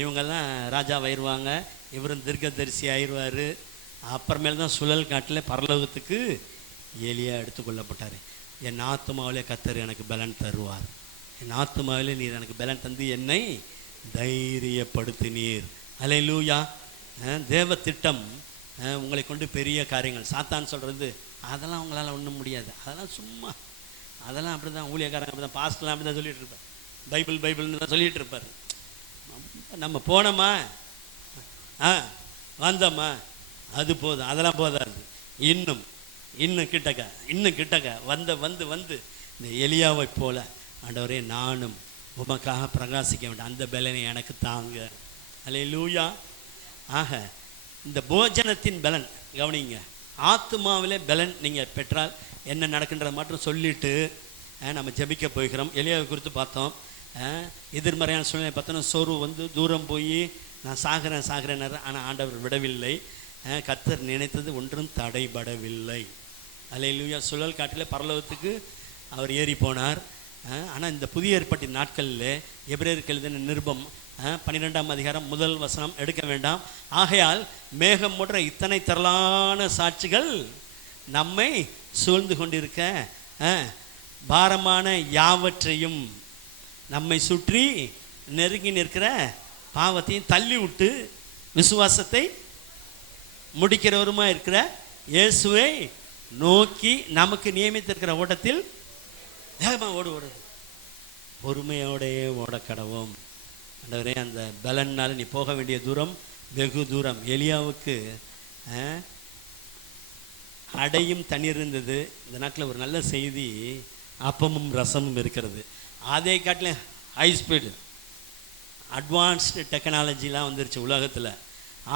இவங்கெல்லாம் ராஜாவாயிருவாங்க, இவரும் தீர்க்கதரிசி ஆயிடுவார். அப்புறமேல் தான் சுழல் காட்டில் பரலோகத்துக்கு எலியா எடுத்துக்கொள்ளப்பட்டார். என் ஆத்துமாவிலே கர்த்தர் எனக்கு பலன் தருவார். என் ஆத்துமாவிலே நீர் எனக்கு பலன் தந்து என்னை தைரியப்படுத்தினீர். அல்லேலூயா. தேவ திட்டம் உங்களை கொண்டு பெரிய காரியங்கள். சாத்தான் சொல்கிறது அதெல்லாம் உங்களால் ஒன்றும் முடியாது, அதெல்லாம் சும்மா, அதெல்லாம் அப்படி தான், ஊழியக்காரங்க அப்படி தான், பாஸ்டர்லாம் அப்படி தான் சொல்லிகிட்டு இருப்பார், பைபிள்னு தான் சொல்லிகிட்டு இருப்பார். நம்ம போனோமா வந்தோமா அது போதும், அதெல்லாம் போதாது. இன்னும் இன்னும் கிட்டக்க வந்து இந்த எலியாவை போல ஆண்டவரே நானும் உமக்காக பிரகாசிக்க வேண்டும், அந்த பலனை எனக்கு தாங்க. அல்லேலூயா. ஆக இந்த போஜனத்தின் பலன் கவனிங்க. ஆத்துமாவிலே பலன் நீங்கள் பெற்றால் என்ன நடக்கின்றதை மட்டும் சொல்லிட்டு நம்ம ஜெபிக்க போய்க்கிறோம். எலியாவை குறித்து பார்த்தோம். எதிர்மறையான சூழ்நிலை பார்த்தோன்னா சோர்வு வந்து தூரம் போய் நான் சாகிறேன். ஆனால் ஆண்டவர் விடவில்லை. கர்த்தர் நினைத்தது ஒன்றும் தடைபடவில்லை. அல்லேலூயா. சுழல் காட்டில் பரலோகத்துக்கு அவர் ஏறி போனார். ஆனால் இந்த புதிய ஏற்பாட்டின் நாட்களில் எபிரேயருக்கு எழுதின நிருபம் 12ஆம் அதிகாரம் 1 வசனம் எடுக்க வேண்டாம். ஆகையால் மேகம் போன்ற இத்தனை திரளான சாட்சிகள் நம்மை சூழ்ந்து கொண்டிருக்க பாரமான யாவற்றையும் நம்மை சுற்றி நெருங்கி நிற்கிற பாவத்தையும் தள்ளி விட்டு விசுவாசத்தை முடிக்கிறவருமா இருக்கிற இயேசுவை நோக்கி நமக்கு நியமித்திருக்கிற ஓட்டத்தில் வேகமாக ஓடு பொறுமையோடையே ஓட கடவோம். ஆண்டவரே, அந்த பலனால் நீ போக வேண்டிய தூரம் வெகு தூரம். எலியாவுக்கு அடையும் தண்ணீர் இருந்தது. இந்த நாட்டில் ஒரு நல்ல செய்தி, அப்பமும் ரசமும் இருக்கிறது. அதே காட்டில் ஹை ஸ்பீடு அட்வான்ஸ்டு டெக்னாலஜிலாம் வந்துருச்சு உலகத்தில்.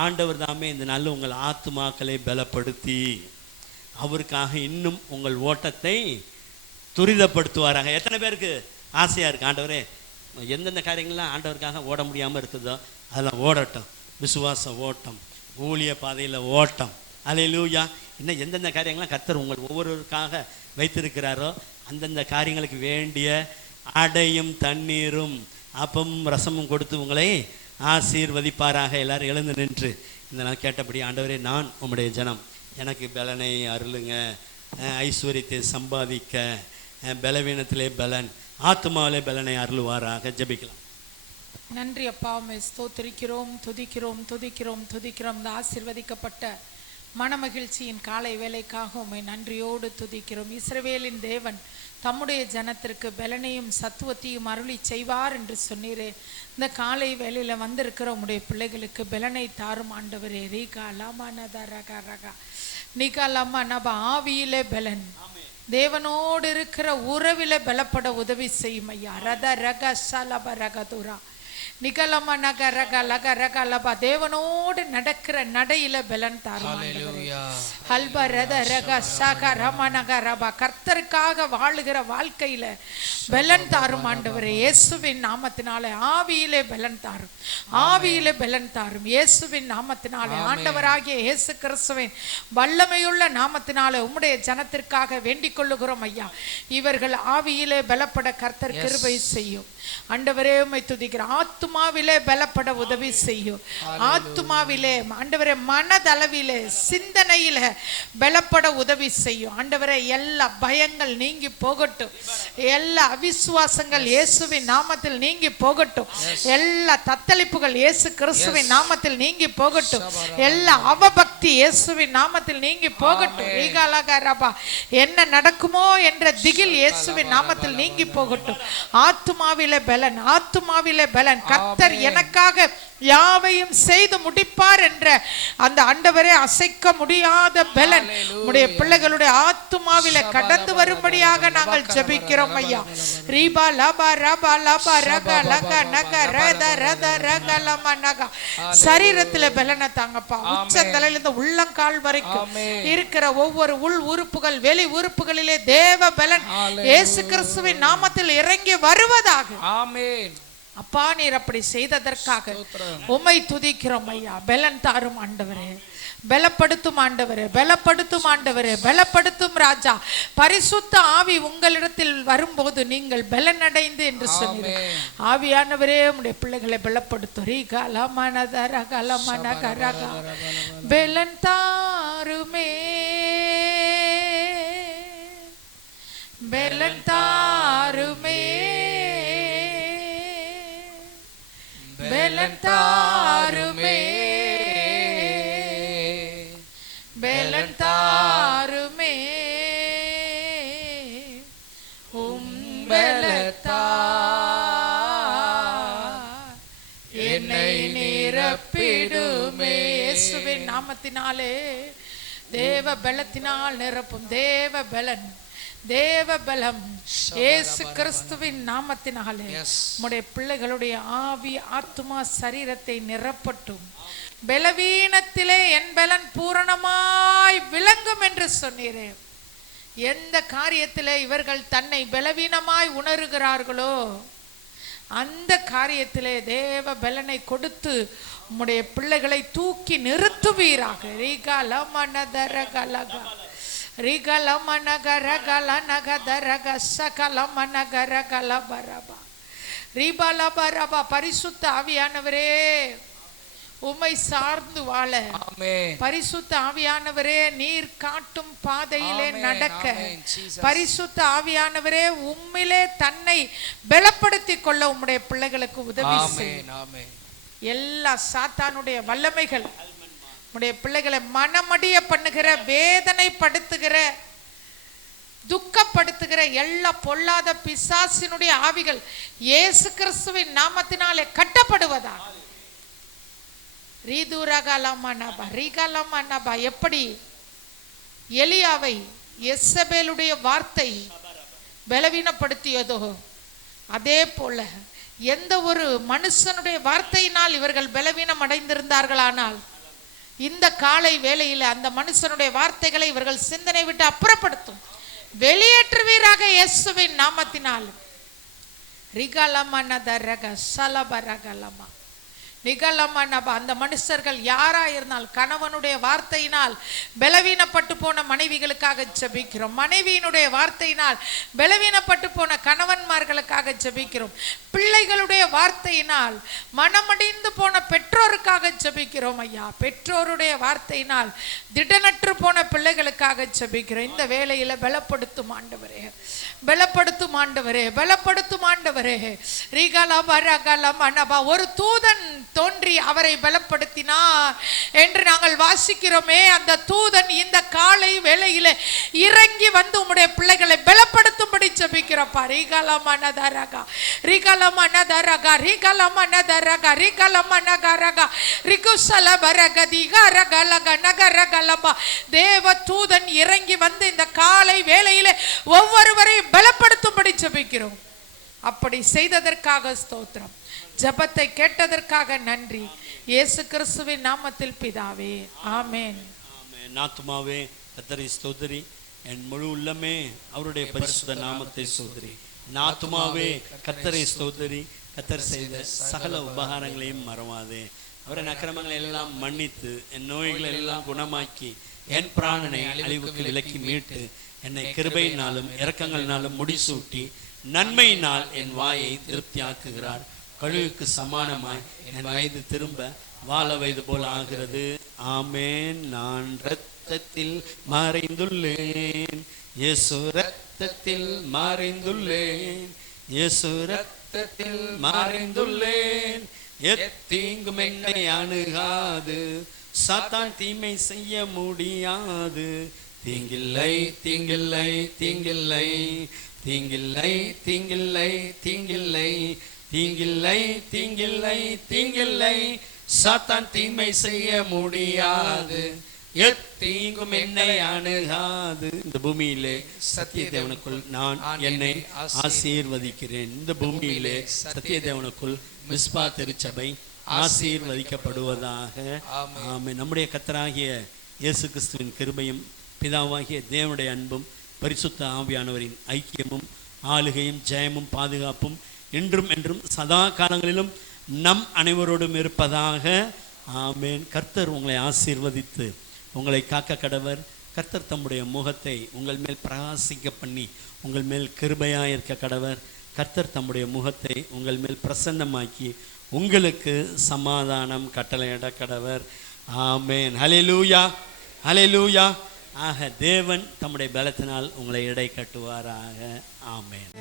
ஆண்டவர் தாமே இந்த நாளில் உங்கள் ஆத்துமாக்களை பலப்படுத்தி அவருக்காக இன்னும் உங்கள் ஓட்டத்தை துரிதப்படுத்துவாராங்க. எத்தனை பேருக்கு ஆசையாக இருக்குது, ஆண்டவரே எந்தெந்த காரியங்கள்லாம் ஆண்டவருக்காக ஓட முடியாமல் இருக்குதோ அதெல்லாம் ஓடட்டும். விசுவாச ஓட்டம், ஊழிய பாதையில் ஓட்டம். அல்லேலூயா. இன்னும் எந்தெந்த காரியங்கள்லாம் கர்த்தர் உங்கள் ஒவ்வொருவருக்காக வைத்திருக்கிறாரோ அந்தந்த காரியங்களுக்கு வேண்டிய அடையும் தண்ணீரும் அப்பமும் ரசமும் கொடுத்து உங்களை ஆசீர்வதிப்பாராக. எல்லாரும் எழுந்து நின்று இந்த நாள் கேட்டபடி, ஆண்டவரே நான் உம்முடைய ஜனம், எனக்கு பலனை அருளுங்க, ஐஸ்வர்யத்தை சம்பாதிக்க பலவீனத்திலே பலன், ஆத்மாவிலே பலனை அருளுவாராக. ஜெபிக்கலாம். நன்றி அப்பா, உம்மை ஸ்தோத்திரிக்கிறோம், துதிக்கிறோம். இந்த ஆசீர்வதிக்கப்பட்ட மனமகிழ்ச்சியின் காலை வேலைக்காக உம்மை நன்றியோடு துதிக்கிறோம். இஸ்ரவேலின் தேவன் தம்முடைய ஜனத்திற்கு பலனையும் சத்துவத்தையும் அருளி செய்வார் என்று சொன்னீரே. இந்த காலை வேலையில் வந்திருக்கிற உம்முடைய பிள்ளைகளுக்கு பலனை தாரும் ஆண்டவரே. ரீகா லாமா நதா ரகா ரகா நிகா லாமா நபா. ஆவியிலே பலன், தேவனோடு இருக்கிற உறவில பலப்பட உதவி செய்யும் ஐயா. ரத ரக சலப ரகதுரா நிகலம நக ரக லக ரக லபா. தேவனோடு நடக்கிற நடையில பலன் தாரும். ஹல்ப ரத ரக சக ரம நக ரபா. கர்த்தருக்காக வாழுகிற வாழ்க்கையில பலன் தாரும் ஆண்டவரே. இயேசுவின் நாமத்தினாலே ஆவியிலே பலன் தாரும், ஆவியிலே பலன் தாரும். இயேசுவின் நாமத்தினாலே, ஆண்டவராகிய இயேசு கிறிஸ்துவின் வல்லமையுள்ள நாமத்தினாலே உம்முடைய ஜனத்திற்காக வேண்டிக் கொள்ளுகிறோம் ஐயா. இவர்கள் ஆவியிலே பலப்பட கர்த்தர் கிருபை செய்யும் ஆண்டவரே. உம்மை துதிக்கிறோம். ஆத்துமாவிலே பலப்பட உதவி செய்யும். ஆத்துமாவிலே ஆண்டவரே, மனதளவிலே சிந்தனையில பலப்பட உதவி செய்யும் ஆண்டவரே. எல்லா பயங்கள் நீங்கி போகட்டும், எல்லா அவிசுவாசங்கள் இயேசுவின் நாமத்தில் நீங்கி போகட்டும், எல்லா தத்தளிப்புகள் இயேசு கிறிஸ்துவின் நாமத்தில் நீங்கி போகட்டும், எல்லா அவபக்தி இயேசுவின் நாமத்தில் நீங்கி போகட்டும். என்ன நடக்குமோ என்ற திகில் இயேசுவின் நாமத்தில் நீங்கி போகட்டும். ஆத்துமாவிலே பலன், ஆத்துமாவிலே பலன். கர்த்தர் எனக்காக யாவையும் செய்து முடிப்பார் என்ற அந்த ஆண்டவரே அசைக்க முடியாத பலன் உடைய பிள்ளைகளுடைய ஆத்துமாவில கடந்து வரும்படியாக நாங்கள் ஜெபிக்கிறோம் ஐயா. ரீபா லபா ரபா லபா ரக லக நக ரத ரத ரக லம நக. சரீரத்துல பலனை தாங்கப்பா. உச்சந்தலையில இருந்து உள்ளங்கால் வரைக்கும் இருக்கிற ஒவ்வொரு உள் உறுப்புகள் வெளி உறுப்புகளிலே தேவ பலன் இயேசு கிறிஸ்துவின் நாமத்தில் இறங்கி வருவதாக. ஆமென். அப்பா, நீர் அப்படி செய்ததற்காக உம்மை துதிக்கிறோம் ஐயா. பலன் தாரும் ஆண்டவரே, பலப்படுத்தும் ஆண்டவரே, பலப்படுத்தும் ஆண்டவரே, பலப்படுத்தும் ராஜா. பரிசுத்த ஆவி உங்களிடத்தில் வரும்போது நீங்கள் பலனடைந்து என்று சொன்னீர்கள். ஆவியானவரே, உம்முடைய பிள்ளைகளை பலப்படுத்தும். ரீகா லமனத ரக லமனக ரக. பலன் தாருமே, பலன் தாருமே, பலன் தாருமே, பலன் தாருமே. உம் பலத்தால் என்னை நாமத்தினாலே தேவ பலத்தினால் நிரப்பும். தேவ பலன், தேவ பலம் இயேசு கிறிஸ்துவின் நாமத்தினாலே உம்முடைய பிள்ளைகளுடைய ஆவி, ஆத்துமா, சரீரத்தை நிரப்பட்டும். பலவீனத்திலே என் பலன் பூரணமாய் விளங்கும் என்று சொன்னீரே. எந்த காரியத்திலே இவர்கள் தன்னை பலவீனமாய் உணர்கிறார்களோ அந்த காரியத்திலே தேவ பலனை கொடுத்து உம்முடைய பிள்ளைகளை தூக்கி நிறுத்துவீராக. பரிசுத்த ஆவியானவரே உம்மை சார்ந்து வாழ, பரிசுத்த ஆவியானவரே நீர் காட்டும் பாதையிலே நடக்க, பரிசுத்த ஆவியானவரே உம்மிலே தன்னை பலப்படுத்திக் கொள்ள உம்முடைய பிள்ளைகளுக்கு உதவி செய்யும். எல்லா சாத்தானுடைய வல்லமைகள் உம்முடைய பிள்ளைகளை மனமடிய பண்ணுகிற, வேதனைப்படுத்துகிற, துக்கப்படுத்துகிற எல்லா பொல்லாத பிசாசினுடைய ஆவிகள் இயேசு கிறிஸ்துவின் நாமத்தினாலே கட்டப்படுவதாக. எப்படி எலியாவை எசபேலுடைய வார்த்தை பலவீனப்படுத்தியதோ அதே போல எந்த ஒரு மனுஷனுடைய வார்த்தையினால் இவர்கள் பலவீனம் அடைந்திருந்தார்களானால் இந்த காலை வேளையில் அந்த மனுஷனுடைய வார்த்தைகளை இவர்கள் சிந்தனை விட்டு அப்புறப்படுத்தும், வெளியேற்றுவீராக இயேசுவின் நாமத்தினால். அந்த மனுஷர்கள் யாரா இருந்தால் கணவனுடைய வார்த்தையினால் பலவீனப்பட்டு போன மனைவிகளுக்காக ஜெபிக்கிறோம், மனைவியினுடைய வார்த்தையினால் பலவீனப்பட்டு போன கணவன்மார்களுக்காக ஜெபிக்கிறோம், பிள்ளைகளுடைய வார்த்தையினால் மனமடிந்து போன பெற்றோருக்காக ஜெபிக்கிறோம் ஐயா, பெற்றோருடைய வார்த்தையினால் திடனற்று போன பிள்ளைகளுக்காக ஜெபிக்கிறோம். இந்த வேளையில பலப்படுத்தும் ஆண்டவரே, பலப்படுத்தும் ஆண்டவரே, பலப்படுத்தும் ஆண்டவரே. ஒரு தூதன் தோன்றி அவரை பலப்படுத்தினார் என்று நாங்கள் வாசிக்கிறோமே. அந்த தூதன் இந்த காலை வேளையில இறங்கி வந்து உம்முடைய பிள்ளைகளை பலப்படுத்தும்படி ஜெபிக்கிறப்பா. தேவ தூதன் இறங்கி வந்து இந்த காலை வேளையில ஒவ்வொருவரையும் பலப்படுத்தும்படி ஜெபிக்கிறோம். அப்படி செய்ததற்காக ஸ்தோத்திரம், ஜெபத்தை கேட்டதற்காக நன்றி. இயேசு கிறிஸ்துவின் நாமத்தில் பிதாவே, ஆமென். ஆத்துமாவே கர்த்தரை ஸ்தோத்திரி, என் முழு உள்ளமே அவருடைய பரிசுத்த நாமத்தை ஸ்தோத்திரி. ஆத்துமாவே கர்த்தரை ஸ்தோத்திரி, கர்த்தர் செய்த சகல உபகாரங்களையும் மறவாதே. அவரின் அக்கிரமங்களை எல்லாம் மன்னித்து என் நோய்களை எல்லாம் குணமாக்கி என் பிராணனை அழிவுக்கு விலக்கி மீட்டு என்னை கிருபையினாலும் இரக்கங்களினாலும் முடிசூட்டி நன்மையினால் என் வாயை திருப்தியாக்குகிறார். கழுகுக்கு சமானமாய் என் வயது திரும்ப வாழ வயது போல் ஆகிறது. ஆமேன். நான் இரத்தத்தில் மறைந்துள்ளேன், இயேசு இரத்தத்தில் மறைந்துள்ளேன், இயேசு இரத்தத்தில் மறைந்துள்ளேன். எத்தீங்கும் என்னை அணுகாது, சாத்தான் தீமை செய்ய முடியாது. தீங்கில்லை தீங்கில்லை தீங்கில்லை தீங்கில்லை தீங்கில்லை தீங்கில்லை தீங்கில்லை தீங்கில்லை தீங்கில்லை, சாத்தான் தீமை செய்ய முடியாது. எத்தீங்கும் என்னை அணுகாது. இந்த பூமியிலே சத்திய தேவனுக்குள் நான் என்னை ஆசீர்வதிக்கிறேன். இந்த பூமியிலே சத்திய தேவனுக்குள் மிஸ்பா திருச்சபை ஆசீர்வதிக்கப்படுவதாக. ஆமென். நம்முடைய கர்த்தராகிய இயேசு கிறிஸ்துவின் கிருபையும் பிதாவாகிய தேவனுடைய அன்பும் பரிசுத்த ஆவியானவரின் ஐக்கியமும் ஆளுகையும் ஜெயமும் பாதுகாப்பும் இன்றும் என்றும் சதா காலங்களிலும் நம் அனைவரோடும் இருப்பதாக. ஆமென். கர்த்தர் உங்களை ஆசீர்வதித்து உங்களை காக்க கடவர். கர்த்தர் தம்முடைய முகத்தை உங்கள் மேல் பிரகாசிக்க பண்ணி உங்கள் மேல் கிருபையாக இருக்க கடவர். கர்த்தர் தம்முடைய முகத்தை உங்கள் மேல் பிரசன்னமாக்கி உங்களுக்கு சமாதானம் கட்டளையிட கடவர். ஆமென். ஹல்லேலூயா, ஹல்லேலூயா. ஆக தேவன் தம்முடைய பலத்தினால் உங்களை இடை கட்டுவாராக. ஆமென்.